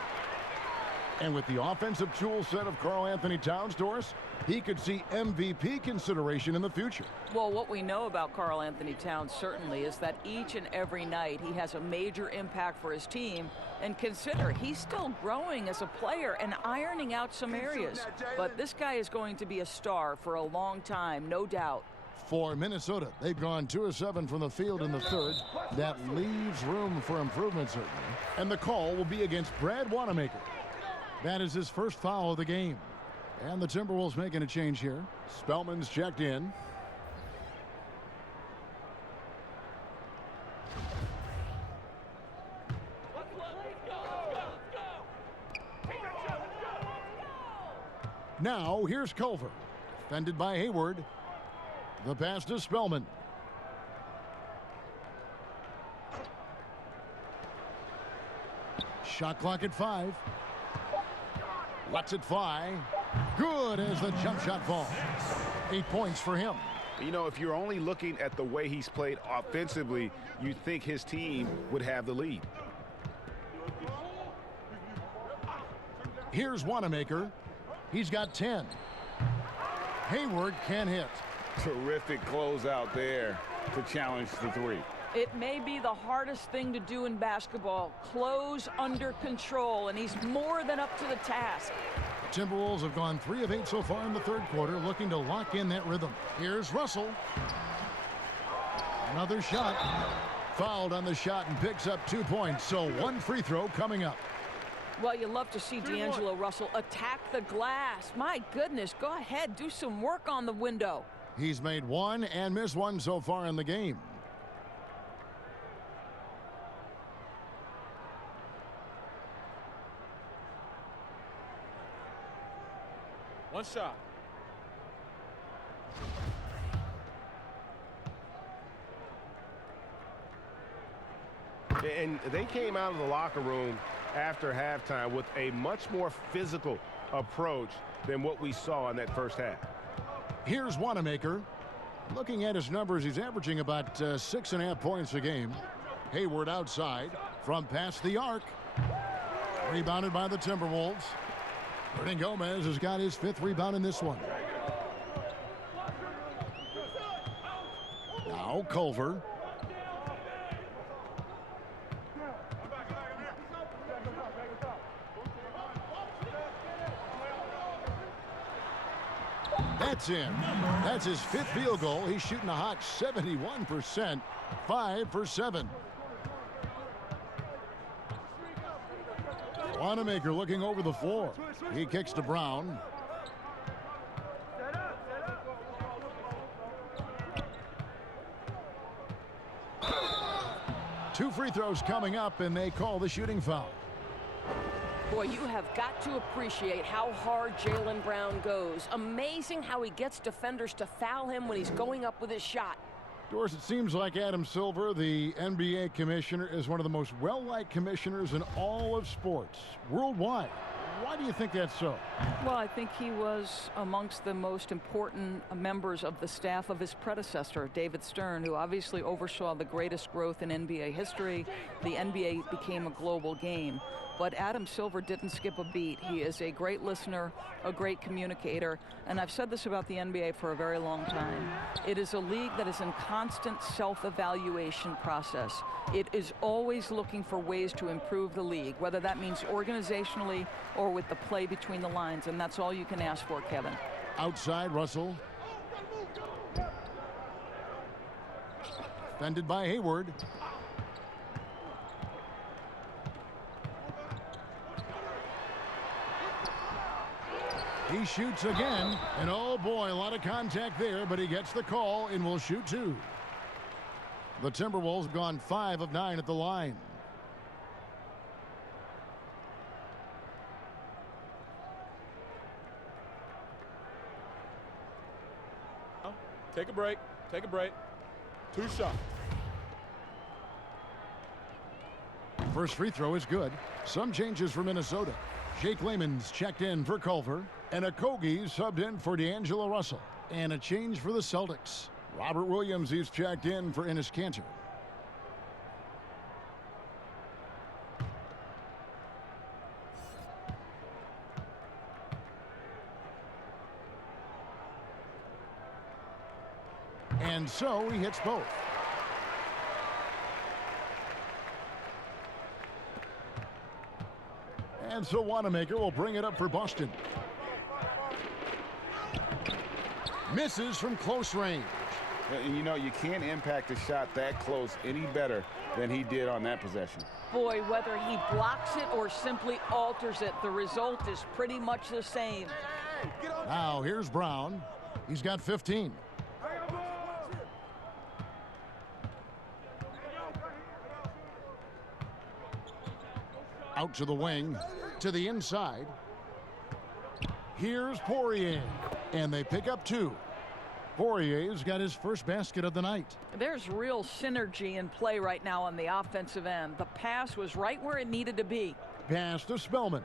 And with the offensive tool set of Karl Anthony Towns, Doris, he could see MVP consideration in the future. Well, what we know about Karl Anthony Towns certainly is that each and every night he has a major impact for his team. And consider, he's still growing as a player and ironing out some areas. But this guy is going to be a star for a long time, no doubt. For Minnesota, they've gone 2 of 7 from the field in the third. That leaves room for improvement, certainly. And the call will be against Brad Wanamaker. That is his first foul of the game. And the Timberwolves making a change here. Spellman's checked in. Now, here's Culver. Defended by Hayward. The pass to Spellman. Shot clock at 5. Lets it fly. Good as the jump shot falls. 8 points for him. You know, if you're only looking at the way he's played offensively, you'd think his team would have the lead. Here's Wanamaker. He's got 10. Hayward can hit. Terrific closeout there to challenge the 3. It may be the hardest thing to do in basketball. Close under control, and he's more than up to the task. The Timberwolves have gone 3 of 8 so far in the third quarter, looking to lock in that rhythm. Here's Russell. Another shot. Fouled on the shot and picks up 2 points. So one free throw coming up. Well, you love to see D'Angelo Russell attack the glass. My goodness, go ahead, do some work on the window. He's made one and missed one so far in the game. One shot. And they came out of the locker room after halftime with a much more physical approach than what we saw in that first half. Here's Wanamaker. Looking at his numbers, he's averaging about 6.5 points a game. Hayward outside from past the arc. Rebounded by the Timberwolves. Hernan Gomez has got his 5th rebound in this one. Now Culver. That's in. That's his 5th field goal. He's shooting a hot 71%. 5 for 7. Wanamaker looking over the floor. He kicks to Brown. Two free throws coming up, and they call the shooting foul. Boy, you have got to appreciate how hard Jaylen Brown goes. Amazing how he gets defenders to foul him when he's going up with his shot. Doris, it seems like Adam Silver, the NBA commissioner, is one of the most well-liked commissioners in all of sports, worldwide. Why do you think that's so? Well, I think he was amongst the most important members of the staff of his predecessor, David Stern, who obviously oversaw the greatest growth in NBA history. The NBA became a global game. But Adam Silver didn't skip a beat. He is a great listener, a great communicator, and I've said this about the NBA for a very long time. It is a league that is in constant self-evaluation process. It is always looking for ways to improve the league, whether that means organizationally or with the play between the lines, and that's all you can ask for, Kevin. Outside, Russell. Defended by Hayward. He shoots again, and oh boy, a lot of contact there, but he gets the call and will shoot 2. The Timberwolves have gone 5 of 9 at the line. Take a break. Take a break. 2 shots. First free throw is good. Some changes for Minnesota. Jake Layman's checked in for Culver, and Okogie subbed in for D'Angelo Russell. And a change for the Celtics. Robert Williams is checked in for Enes Kanter. And so he hits both. And so Wanamaker will bring it up for Boston. Misses from close range. And you know, you can't impact a shot that close any better than he did on that possession. Boy, whether he blocks it or simply alters it, the result is pretty much the same. Now here's Brown. He's got 15. Out to the wing, to the inside. Here's Poirier, and they pick up 2. Poirier's got his first basket of the night. There's real synergy in play right now on the offensive end. The pass was right where it needed to be. Pass to Spellman.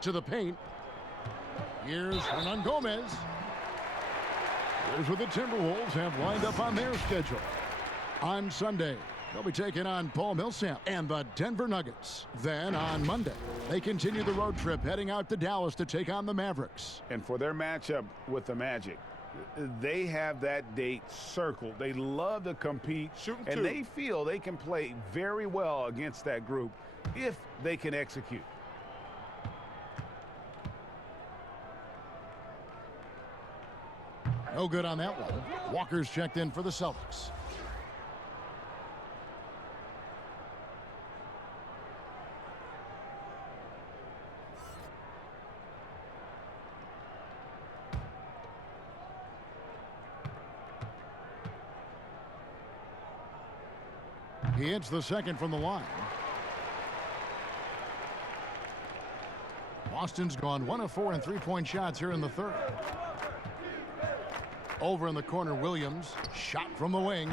To the paint. Here's Hernan Gomez. Here's what the Timberwolves have lined up on their schedule. On Sunday, they'll be taking on Paul Millsap and the Denver Nuggets. Then on Monday, they continue the road trip heading out to Dallas to take on the Mavericks. And for their matchup with the Magic, they have that date circled. They love to compete, and they feel they can play very well against that group if they can execute. No good on that one. Walker's checked in for the Celtics. He hits the second from the line. Boston's gone 1 of 4 in three-point shots here in the third. Over in the corner, Williams. Shot from the wing.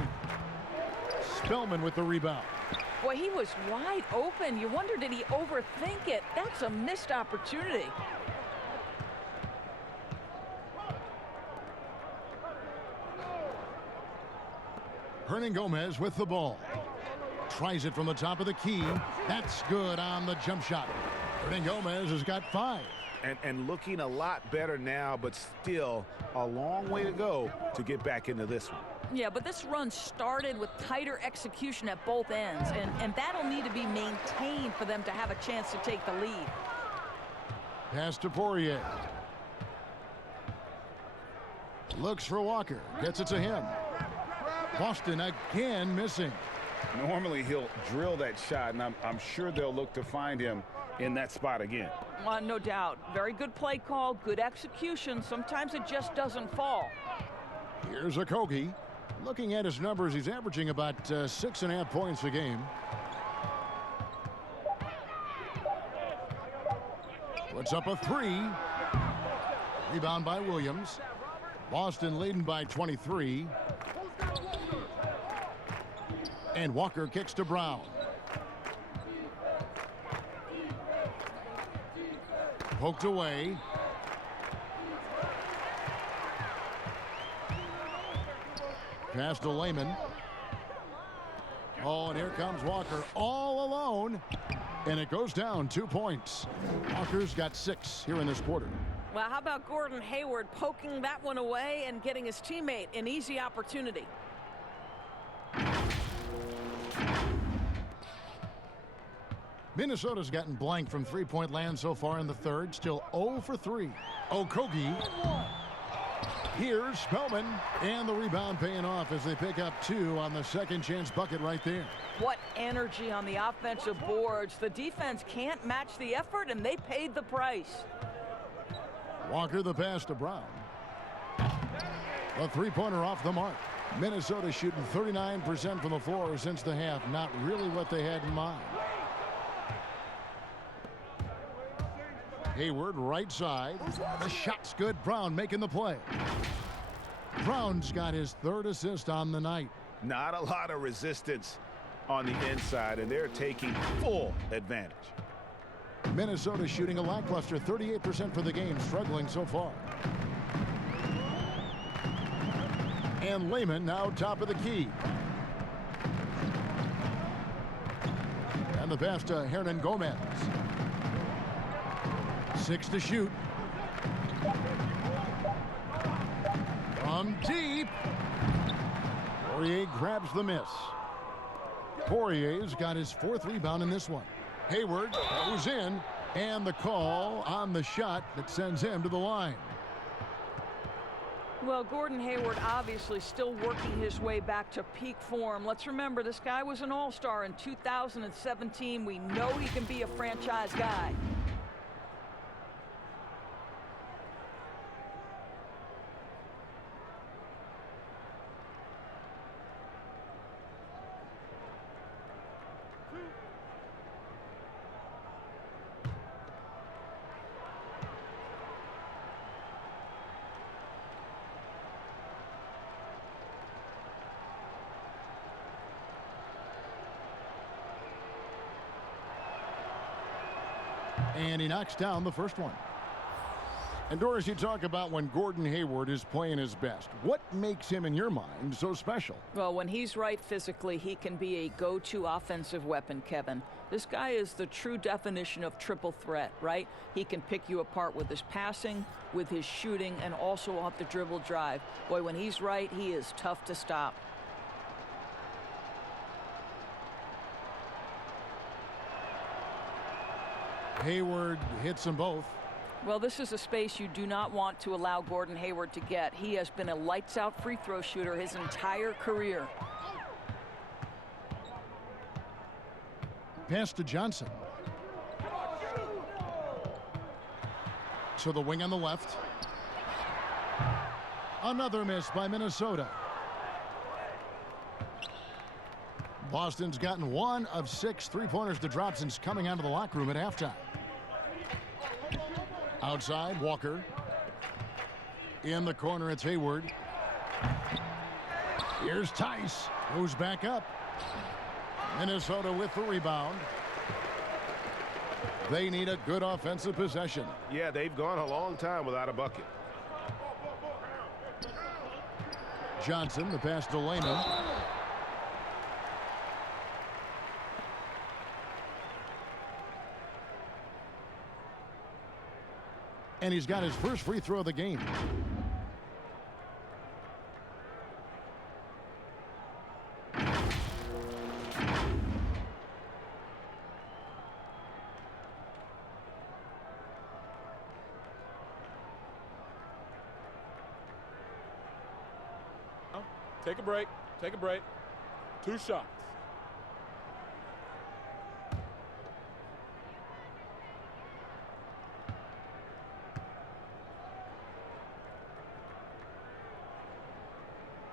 Spellman with the rebound. Boy, he was wide open. You wonder, did he overthink it? That's a missed opportunity. Hernangomez with the ball. Tries it from the top of the key. That's good on the jump shot. Hernangomez has got 5. And looking a lot better now, but still a long way to go to get back into this one. Yeah, but this run started with tighter execution at both ends, and that'll need to be maintained for them to have a chance to take the lead. Pass to Poirier. Looks for Walker. Gets it to him. Boston again missing. Normally he'll drill that shot, and I'm sure they'll look to find him in that spot again. No doubt. Very good play call, good execution. Sometimes it just doesn't fall. Here's Okogie. Looking at his numbers, he's averaging about 6.5 points a game. Puts up a 3. Rebound by Williams. Boston leading by 23. And Walker kicks to Brown. Poked away. Pass to Layman. Oh, and here comes Walker all alone. And it goes down 2 points. Walker's got 6 here in this quarter. Well, how about Gordon Hayward poking that one away and getting his teammate an easy opportunity? Minnesota's gotten blank from three-point land so far in the third. Still 0 for 3. Okogie. Here's Spellman. And the rebound paying off as they pick up 2 on the second chance bucket right there. What energy on the offensive boards. The defense can't match the effort, and they paid the price. Walker the pass to Brown. A three-pointer off the mark. Minnesota shooting 39% from the floor since the half. Not really what they had in mind. Hayward right side. The shot's good. Brown making the play. Brown's got his 3rd assist on the night. Not a lot of resistance on the inside, and they're taking full advantage. Minnesota shooting a lackluster 38% for the game, struggling so far. And Layman now top of the key. And the pass to Hernangomez. 6 to shoot. From deep. Poirier grabs the miss. Poirier's got his 4th rebound in this one. Hayward goes in, and the call on the shot that sends him to the line. Well, Gordon Hayward obviously still working his way back to peak form. Let's remember, this guy was an all-star in 2017. We know he can be a franchise guy. And he knocks down the first one. And Doris, you talk about when Gordon Hayward is playing his best. What makes him, in your mind, so special? Well, when he's right physically, he can be a go-to offensive weapon, Kevin. This guy is the true definition of triple threat, right? He can pick you apart with his passing, with his shooting, and also off the dribble drive. Boy, when he's right, he is tough to stop. Hayward hits them both. Well, this is a space you do not want to allow Gordon Hayward to get. He has been a lights-out free throw shooter his entire career. Pass to Johnson. To the wing on the left. Another miss by Minnesota. Boston's gotten 1 of 6 three-pointers to drop since coming out of the locker room at halftime. Outside, Walker. In the corner, it's Hayward. Here's Tice. Goes back up. Minnesota with the rebound. They need a good offensive possession. Yeah, they've gone a long time without a bucket. Johnson, the pass to Lehman. And he's got his first free throw of the game. Take a break. Take a break. 2 shots.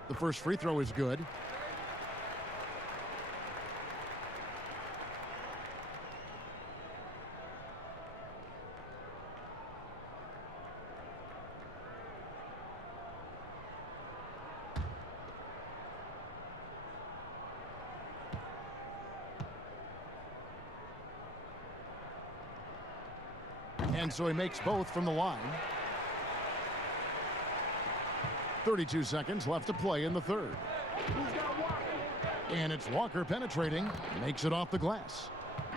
The first free throw is good. And so he makes both from the line. 32 seconds left to play in the third. And it's Walker penetrating, makes it off the glass.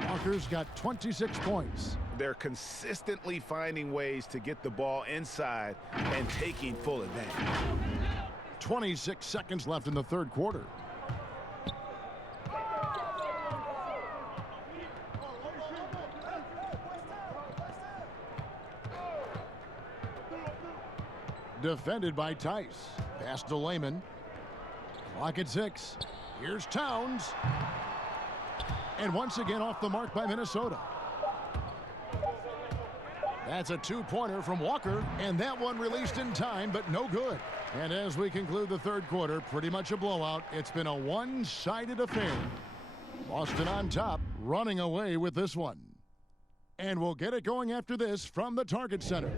Walker's got 26 points. They're consistently finding ways to get the ball inside and taking full advantage. 26 seconds left in the third quarter. Defended by Tice. Pass to Lehman. Clock at 6. Here's Towns. And once again off the mark by Minnesota. That's a 2-pointer from Walker, and that one released in time, but no good. And as we conclude the third quarter, pretty much a blowout. It's been a one-sided affair. Boston on top, running away with this one. And we'll get it going after this from the Target Center.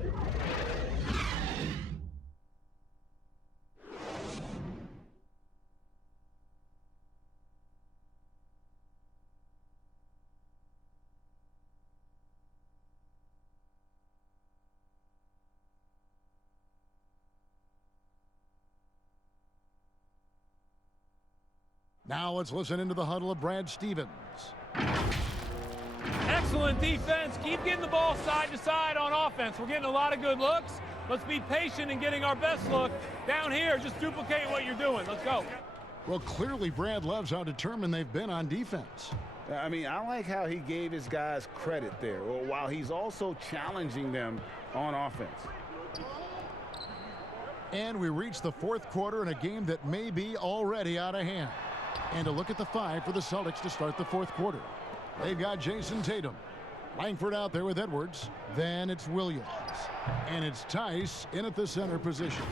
Now let's listen into the huddle of Brad Stevens. Excellent defense. Keep getting the ball side to side on offense. We're getting a lot of good looks. Let's be patient in getting our best look. Down here, just duplicate what you're doing. Let's go. Well, clearly Brad loves how determined they've been on defense. I mean, I like how he gave his guys credit there, while he's also challenging them on offense. And we reach the fourth quarter in a game that may be already out of hand. And a look at the 5 for the Celtics to start the fourth quarter. They've got Jason Tatum. Langford out there with Edwards. Then it's Williams. And it's Tice in at the center position.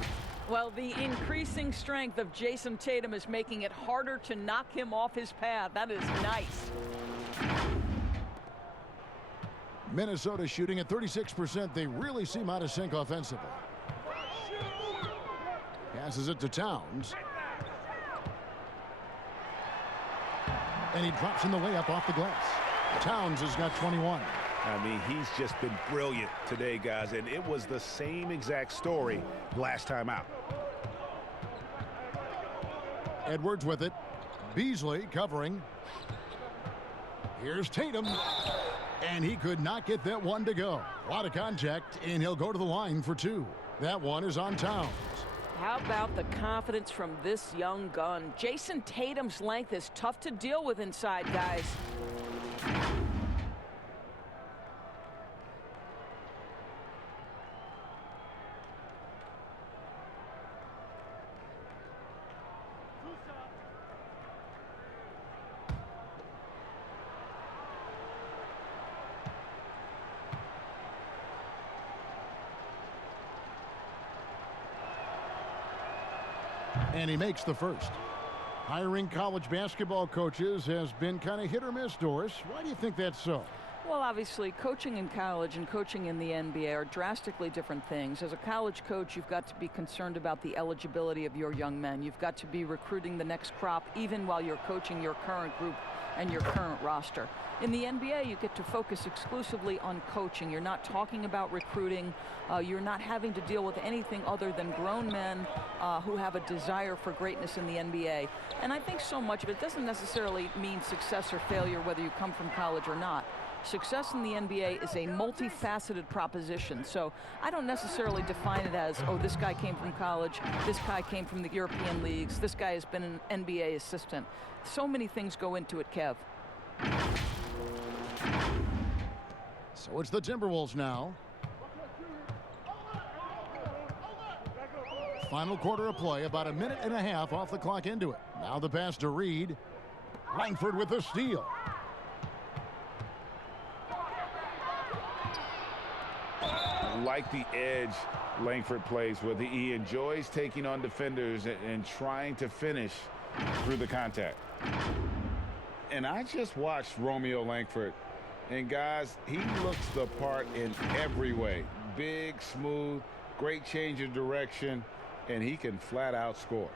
Well, the increasing strength of Jason Tatum is making it harder to knock him off his path. That is nice. Minnesota shooting at 36%. They really seem out of sync offensively. Passes it to Towns. And he drops in the layup off the glass. Towns has got 21. I mean, he's just been brilliant today, guys, and it was the same exact story last time out. Edwards with it. Beasley covering. Here's Tatum. And he could not get that one to go. A lot of contact, and he'll go to the line for 2. That one is on Towns. How about the confidence from this young gun? Jason Tatum's length is tough to deal with inside, guys. And he makes the first. Hiring college basketball coaches has been kind of hit or miss, Doris. Why do you think that's so? Well, obviously, coaching in college and coaching in the NBA are drastically different things. As a college coach, you've got to be concerned about the eligibility of your young men. You've got to be recruiting the next crop, even while you're coaching your current group and your current roster. In the NBA, you get to focus exclusively on coaching. You're not talking about recruiting. You're not having to deal with anything other than grown men who have a desire for greatness in the NBA. And I think so much of it doesn't necessarily mean success or failure, whether you come from college or not. Success in the NBA is a multifaceted proposition. So I don't necessarily define it as, oh, this guy came from college, this guy came from the European leagues, this guy has been an NBA assistant. So many things go into it, Kev. So it's the Timberwolves now. Final quarter of play, about a minute and a half off the clock into it. Now the pass to Reed. Langford with the steal. Like the edge Langford plays with. He enjoys taking on defenders and trying to finish through the contact. And I just watched Romeo Langford. And guys, he looks the part in every way. Big, smooth, great change of direction, and he can flat out score.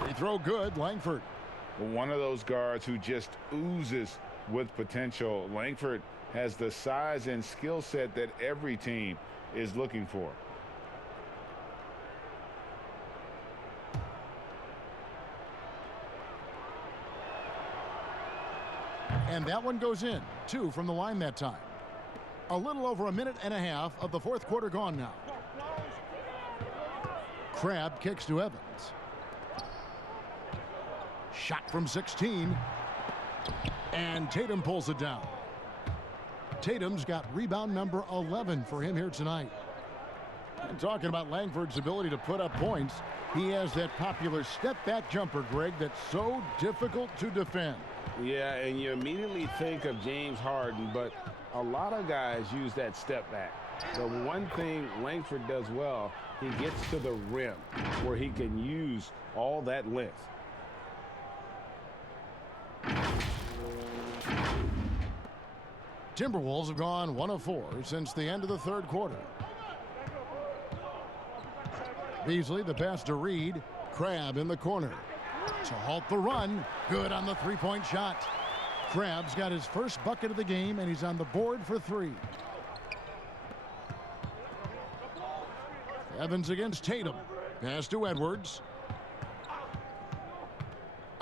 Free throw good, Langford. One of those guards who just oozes with potential. Langford has the size and skill set that every team is looking for. And that one goes in. 2 from the line that time. A little over a minute and a half of the fourth quarter gone now. Crabb kicks to Evans. Shot from 16. And Tatum pulls it down. Tatum's got rebound number 11 for him here tonight. And talking about Langford's ability to put up points, he has that popular step-back jumper, Greg, that's so difficult to defend. Yeah, and you immediately think of James Harden, but a lot of guys use that step back. The one thing Langford does well, he gets to the rim where he can use all that length. Timberwolves have gone 1 of 4 since the end of the third quarter. Beasley, the pass to Reed. Crabb in the corner to halt the run. Good on the three-point shot. Crabb's got his first bucket of the game, and he's on the board for 3. Evans against Tatum. Pass to Edwards.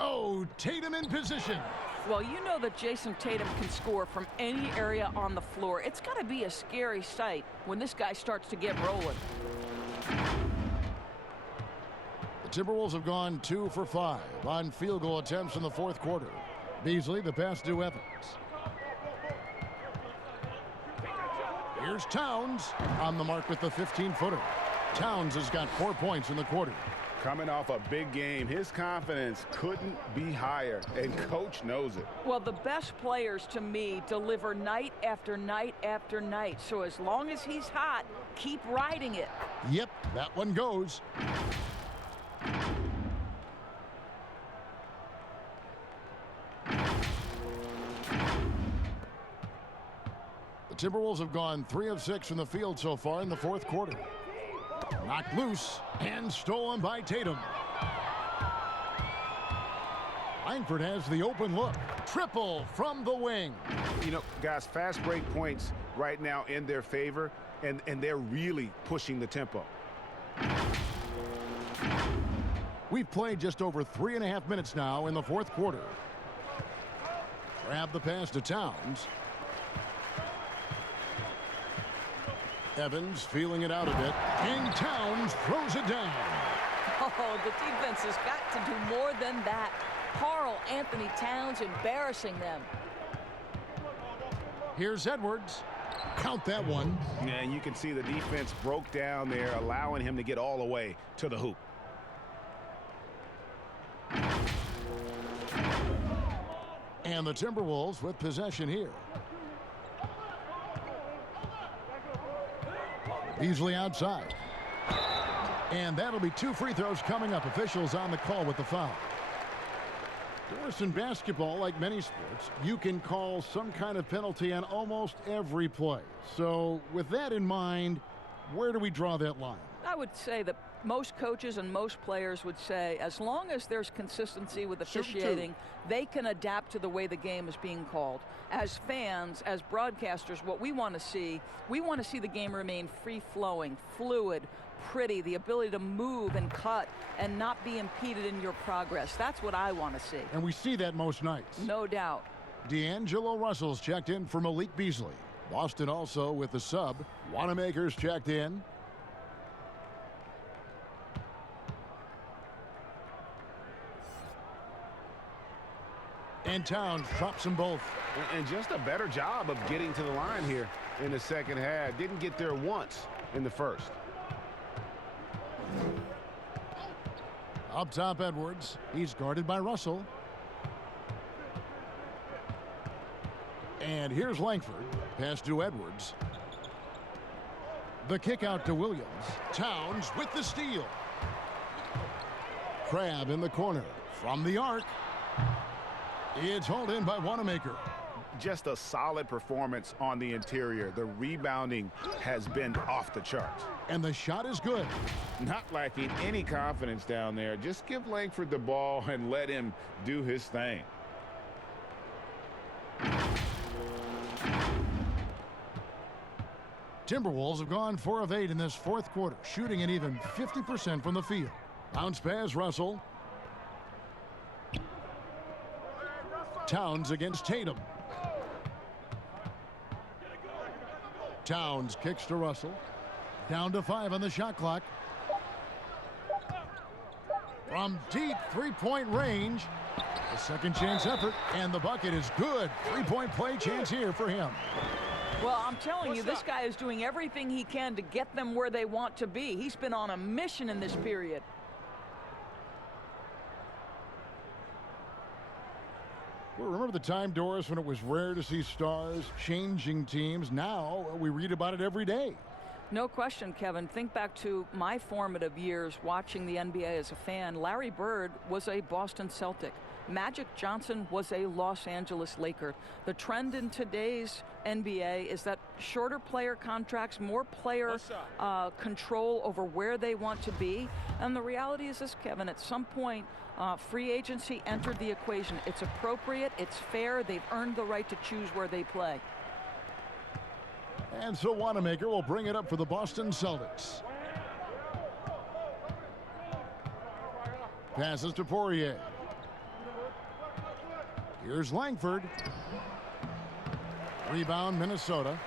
Oh, Tatum in position. Well, you know that Jason Tatum can score from any area on the floor. It's got to be a scary sight when this guy starts to get rolling. The Timberwolves have gone 2 for 5 on field goal attempts in the fourth quarter. Beasley, the pass to Evans. Here's Towns on the mark with the 15-footer. Towns has got 4 points in the quarter. Coming off a big game, his confidence couldn't be higher, and coach knows it. Well, the best players to me deliver night after night after night. So as long as he's hot, keep riding it. Yep, that one goes. The Timberwolves have gone 3 of 6 from the field so far in the fourth quarter. Knocked loose and stolen by Tatum. Langford has the open look. Triple from the wing. You know, guys, fast break points right now in their favor, and they're really pushing the tempo. We've played just over 3.5 minutes now in the fourth quarter. Grab the pass to Towns. Evans feeling it out a bit, and Towns throws it down. Oh, the defense has got to do more than that. Karl Anthony Towns embarrassing them. Here's Edwards. Count that one. Yeah, and you can see the defense broke down there, allowing him to get all the way to the hoop. And the Timberwolves with possession here. Beasley outside. And that'll be 2 free throws coming up. Officials on the call with the foul. Doris, in basketball, like many sports, you can call some kind of penalty on almost every play. So with that in mind, where do we draw that line? I would say that most coaches and most players would say as long as there's consistency with officiating, they can adapt to the way the game is being called. As fans, as broadcasters, what we want to see the game remain free-flowing, fluid, pretty, the ability to move and cut and not be impeded in your progress. That's what I want to see. And we see that most nights. No doubt. D'Angelo Russell's checked in for Malik Beasley. Boston also with the sub. Wanamaker's checked in. And Towns drops them both. And just a better job of getting to the line here in the second half. Didn't get there once in the first. Up top, Edwards. He's guarded by Russell. And here's Langford. Pass to Edwards. The kick out to Williams. Towns with the steal. Crabbe in the corner. From the arc. It's hauled in by Wanamaker. Just a solid performance on the interior. The rebounding has been off the charts. And the shot is good. Not lacking any confidence down there. Just give Langford the ball and let him do his thing. Timberwolves have gone 4 of 8 in this fourth quarter, shooting an even 50% from the field. Bounce pass, Russell. Towns against Tatum. Towns kicks to Russell. Down to 5 on the shot clock. From deep three-point range. A second chance effort, and the bucket is good. Three-point play chance here for him. Well, I'm telling you, this guy is doing everything he can to get them where they want to be. He's been on a mission in this period. Well, remember the time, Doris, when it was rare to see stars changing teams? Now we read about it every day. No question, Kevin. Think back to my formative years watching the NBA as a fan. Larry Bird was a Boston Celtic. Magic Johnson was a Los Angeles Laker. The trend in today's NBA is that shorter player contracts, more player control over where they want to be. And the reality is this, Kevin, at some point, free agency entered the equation. It's appropriate, it's fair, they've earned the right to choose where they play. And so Wanamaker will bring it up for the Boston Celtics. Passes to Poirier. Here's Langford. Rebound, Minnesota.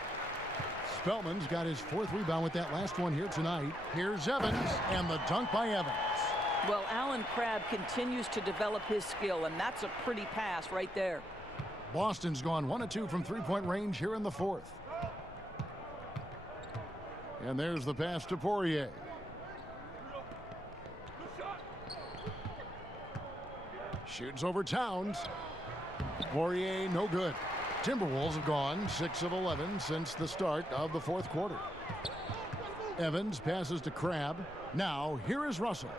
Spellman's got his 4th rebound with that last one here tonight. Here's Evans, and the dunk by Evans. Well, Alan Crabbe continues to develop his skill, and that's a pretty pass right there. Boston's gone 1 of 2 from three-point range here in the 4th. And there's the pass to Poirier. Shoots over Towns. Poirier, no good. Timberwolves have gone 6 of 11 since the start of the 4th quarter. Evans passes to Crabbe. Now, here is Russell.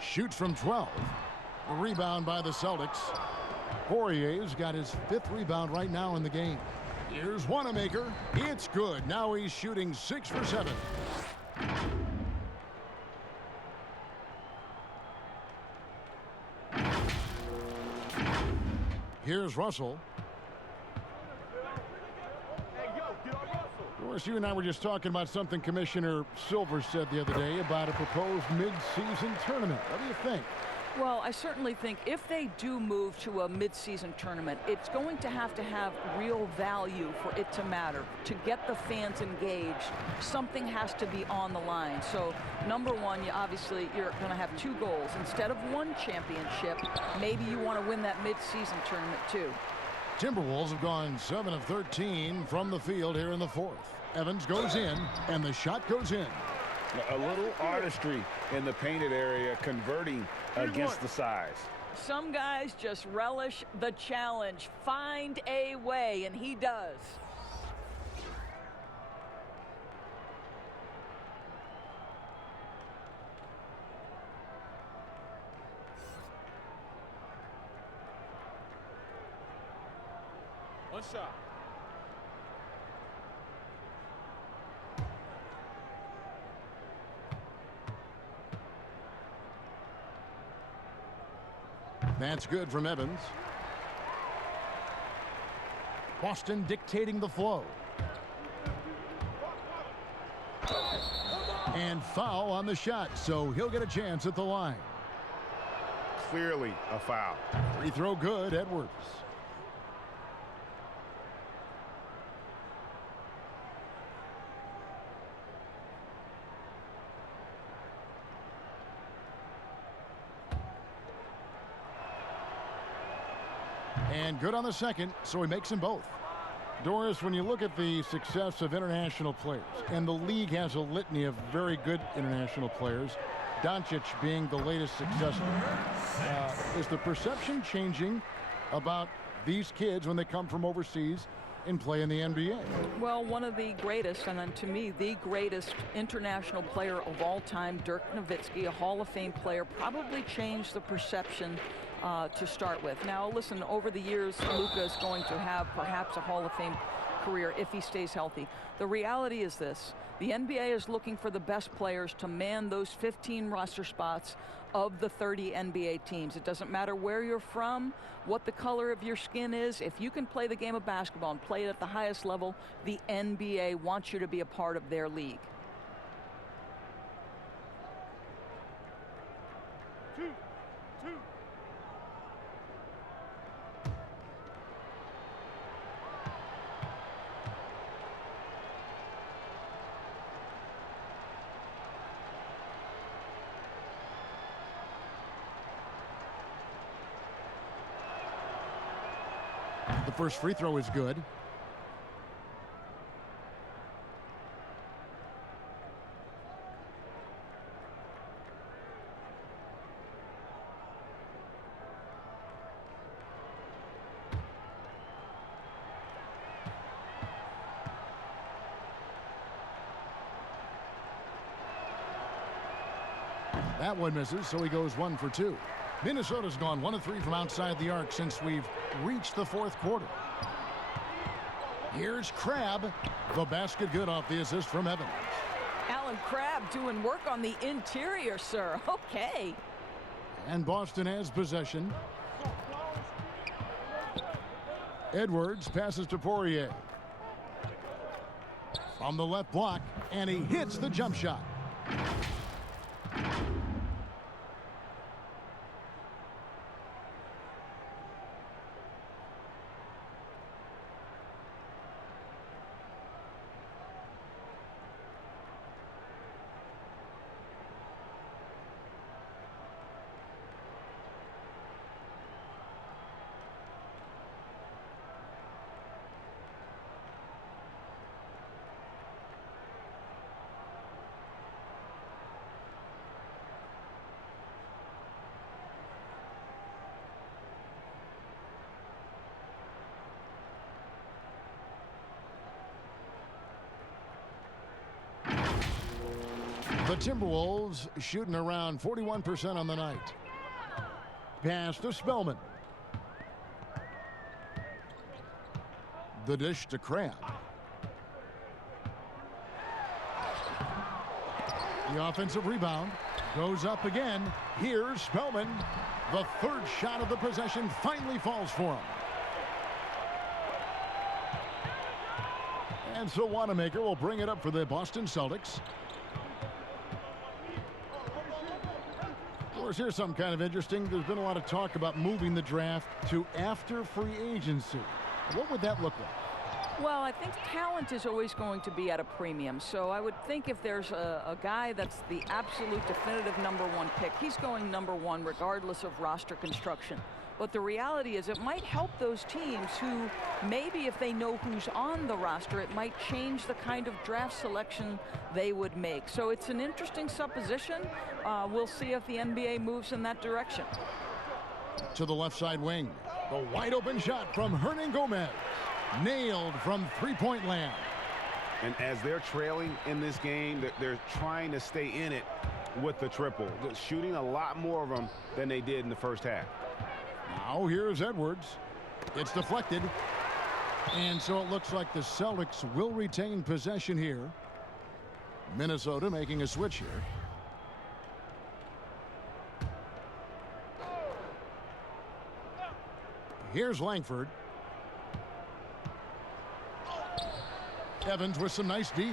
Shoots from 12. The rebound by the Celtics. Poirier's got his 5th rebound right now in the game. Here's Wanamaker. It's good. Now he's shooting 6 for 7. Here's Russell. Of course, you and I were just talking about something Commissioner Silver said the other day about a proposed mid-season tournament. What do you think? Well, I certainly think if they do move to a mid-season tournament, it's going to have real value for it to matter. To get the fans engaged, something has to be on the line. So, number one, you're going to have 2 goals. Instead of 1 championship, maybe you want to win that mid-season tournament too. Timberwolves have gone 7 of 13 from the field here in the 4th. Evans goes in, and the shot goes in. A little artistry in the painted area, converting against the size. Some guys just relish the challenge. Find a way, and he does. One shot. That's good from Evans. Boston dictating the flow. And foul on the shot, so he'll get a chance at the line. Clearly a foul. Free throw good, Edwards. And good on the second, so he makes them both. Doris, when you look at the success of international players, and the league has a litany of very good international players, Doncic being the latest successful, is the perception changing about these kids when they come from overseas and play in the NBA? Well, one of the greatest, and then to me, the greatest international player of all time, Dirk Nowitzki, a Hall of Fame player, probably changed the perception to start with. Now, listen, over the years, Luka is going to have perhaps a Hall of Fame career if he stays healthy. The reality is this. The NBA is looking for the best players to man those 15 roster spots of the 30 NBA teams. It doesn't matter where you're from, what the color of your skin is. If you can play the game of basketball and play it at the highest level, the NBA wants you to be a part of their league. The first free throw is good. That one misses, so he goes 1 for 2. Minnesota's gone 1 of 3 from outside the arc since we've reached the fourth quarter. Here's Crabb. The basket good off the assist from Evans. Alan Crabb doing work on the interior, sir. Okay. And Boston has possession. Edwards passes to Poirier. From the left block, and he hits the jump shot. The Timberwolves shooting around 41% on the night. Pass to Spellman. The dish to Crabb. The offensive rebound goes up again. Here's Spellman. The third shot of the possession finally falls for him. And so Wanamaker will bring it up for the Boston Celtics. Of course, here's something kind of interesting. There's been a lot of talk about moving the draft to after free agency. What would that look like? Well, I think talent is always going to be at a premium. So I would think if there's a guy that's the absolute definitive #1 pick, he's going #1 regardless of roster construction. But the reality is it might help those teams who maybe if they know who's on the roster, it might change the kind of draft selection they would make. So it's an interesting supposition. We'll see if the NBA moves in that direction. To the left side wing. The wide open shot from Hernan Gomez. Nailed from three-point land. And as they're trailing in this game, they're trying to stay in it with the triple. They're shooting a lot more of them than they did in the first half. Now here's Edwards. It's deflected. And so it looks like the Celtics will retain possession here. Minnesota making a switch here. Here's Langford. Evans with some nice D.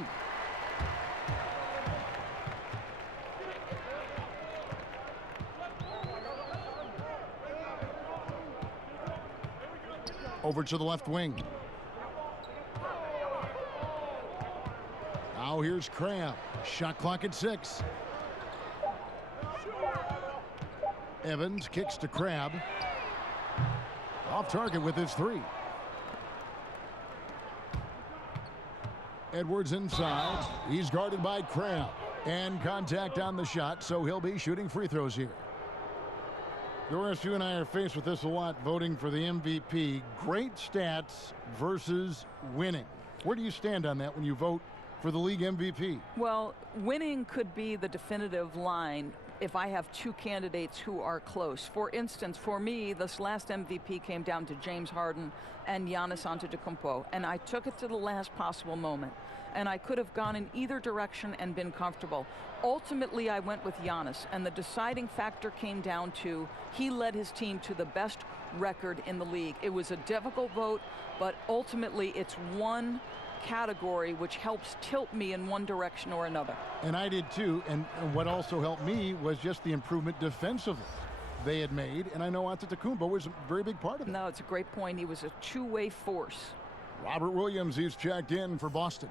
Over to the left wing. Now here's Crabb. Shot clock at 6. Evans kicks to Crabb. Off target with his 3. Edwards inside. He's guarded by Crabb. And contact on the shot, so he'll be shooting free throws here. Doris, you and I are faced with this a lot, voting for the MVP. Great stats versus winning. Where do you stand on that when you vote for the league MVP? Well, winning could be the definitive line if I have two candidates who are close. For instance, for me, this last MVP came down to James Harden and Giannis Antetokounmpo, and I took it to the last possible moment. And I could have gone in either direction and been comfortable. Ultimately, I went with Giannis, and the deciding factor came down to he led his team to the best record in the league. It was a difficult vote, but ultimately it's one category which helps tilt me in one direction or another. And I did too, and what also helped me was just the improvement defensively they had made, and I know Antetokounmpo was a very big part of it. No, it's a great point. He was a two-way force. Robert Williams, he's checked in for Boston.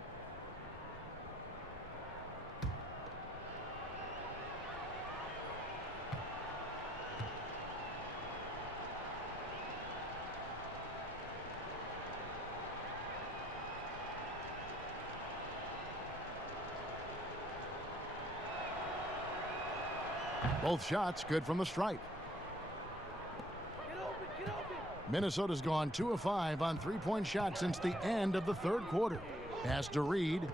Both shots good from the stripe. Minnesota's gone 2 of 5 on three-point shots since the end of the third quarter. Pass to Reed.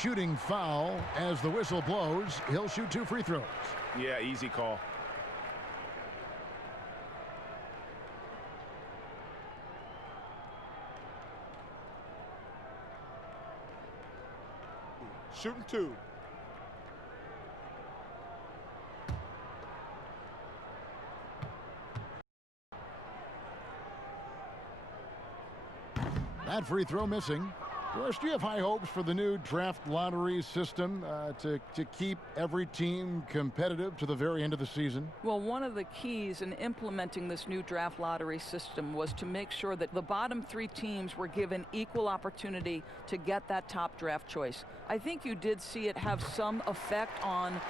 Shooting foul as the whistle blows. He'll shoot 2 free throws. Yeah, easy call. Shooting 2. That free throw missing. Doris, do you have high hopes for the new draft lottery system to keep every team competitive to the very end of the season? Well, one of the keys in implementing this new draft lottery system was to make sure that the bottom 3 teams were given equal opportunity to get that top draft choice. I think you did see it have some effect on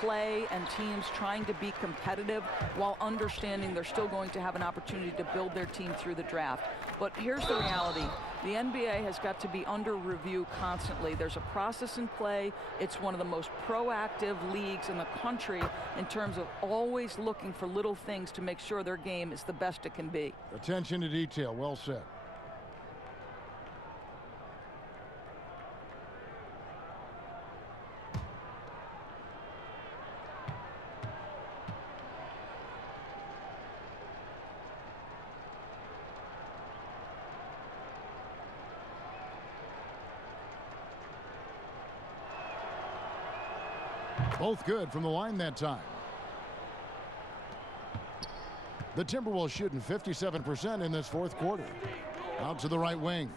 play and teams trying to be competitive while understanding they're still going to have an opportunity to build their team through the draft. But here's the reality. The NBA has got to be under review constantly. There's a process in play. It's one of the most proactive leagues in the country in terms of always looking for little things to make sure their game is the best it can be. Attention to detail. Well said. Both good from the line that time. The Timberwolves shooting 57% in this fourth quarter. Out to the right wing.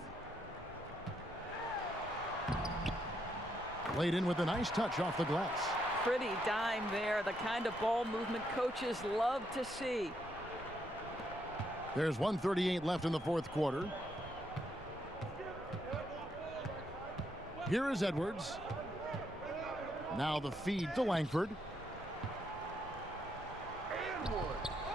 Laid in with a nice touch off the glass. Pretty dime there, the kind of ball movement coaches love to see. There's 1:38 left in the fourth quarter. Here is Edwards. Now the feed to Langford.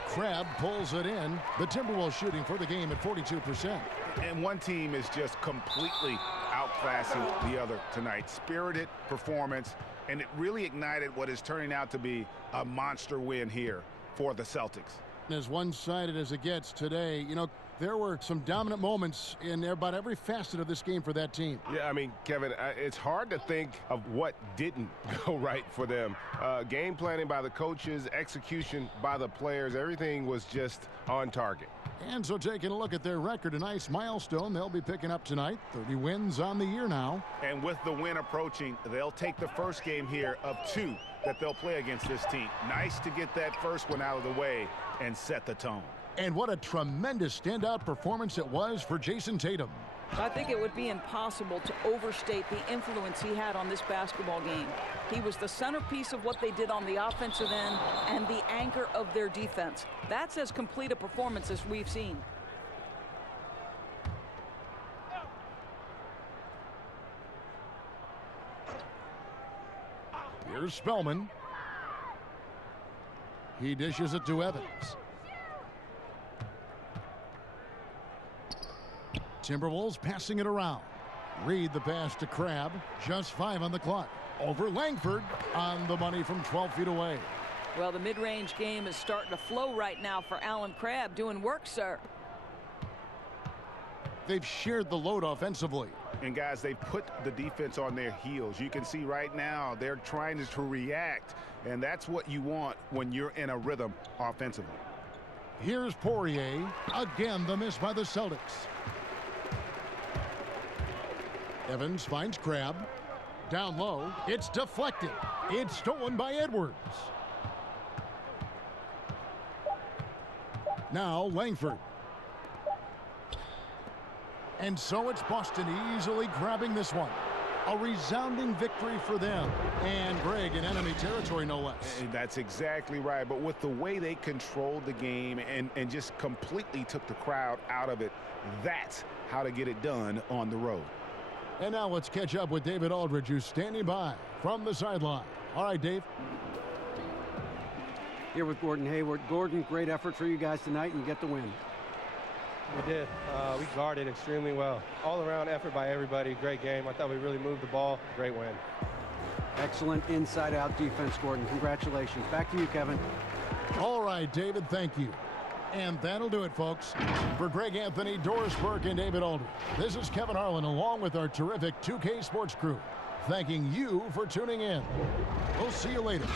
Crabb pulls it in. The Timberwolves shooting for the game at 42%. And one team is just completely outclassing the other tonight. Spirited performance, and it really ignited what is turning out to be a monster win here for the Celtics. As one-sided as it gets today, you know, there were some dominant moments in about every facet of this game for that team. Yeah, I mean, Kevin, it's hard to think of what didn't go right for them. Game planning by the coaches, execution by the players, everything was just on target. And so taking a look at their record, a nice milestone they'll be picking up tonight. 30 wins on the year now. And with the win approaching, they'll take the first game here of 2 that they'll play against this team. Nice to get that first one out of the way and set the tone. And what a tremendous standout performance it was for Jason Tatum. I think it would be impossible to overstate the influence he had on this basketball game. He was the centerpiece of what they did on the offensive end and the anchor of their defense. That's as complete a performance as we've seen. Here's Spellman. He dishes it to Evans. Timberwolves passing it around. Reed the pass to Crabbe. Just 5 on the clock. Over Langford on the money from 12 feet away. Well, the mid-range game is starting to flow right now for Alan Crabbe. Doing work, sir. They've shared the load offensively. And guys, they put the defense on their heels. You can see right now they're trying to react, and that's what you want when you're in a rhythm offensively. Here's Poirier. Again, the miss by the Celtics. Evans finds Crabbe. Down low. It's deflected. It's stolen by Edwards. Now Langford. And so it's Boston easily grabbing this one. A resounding victory for them. And Greg in enemy territory, no less. And that's exactly right. But with the way they controlled the game and just completely took the crowd out of it, that's how to get it done on the road. And now let's catch up with David Aldridge, who's standing by from the sideline. All right, Dave. Here with Gordon Hayward. Gordon, great effort for you guys tonight, and you get the win. We did. We guarded extremely well. All-around effort by everybody. Great game. I thought we really moved the ball. Great win. Excellent inside-out defense, Gordon. Congratulations. Back to you, Kevin. All right, David, thank you. And that'll do it, folks. For Greg Anthony, Doris Burke, and David Aldridge, this is Kevin Harlan along with our terrific 2K Sports crew, thanking you for tuning in. We'll see you later.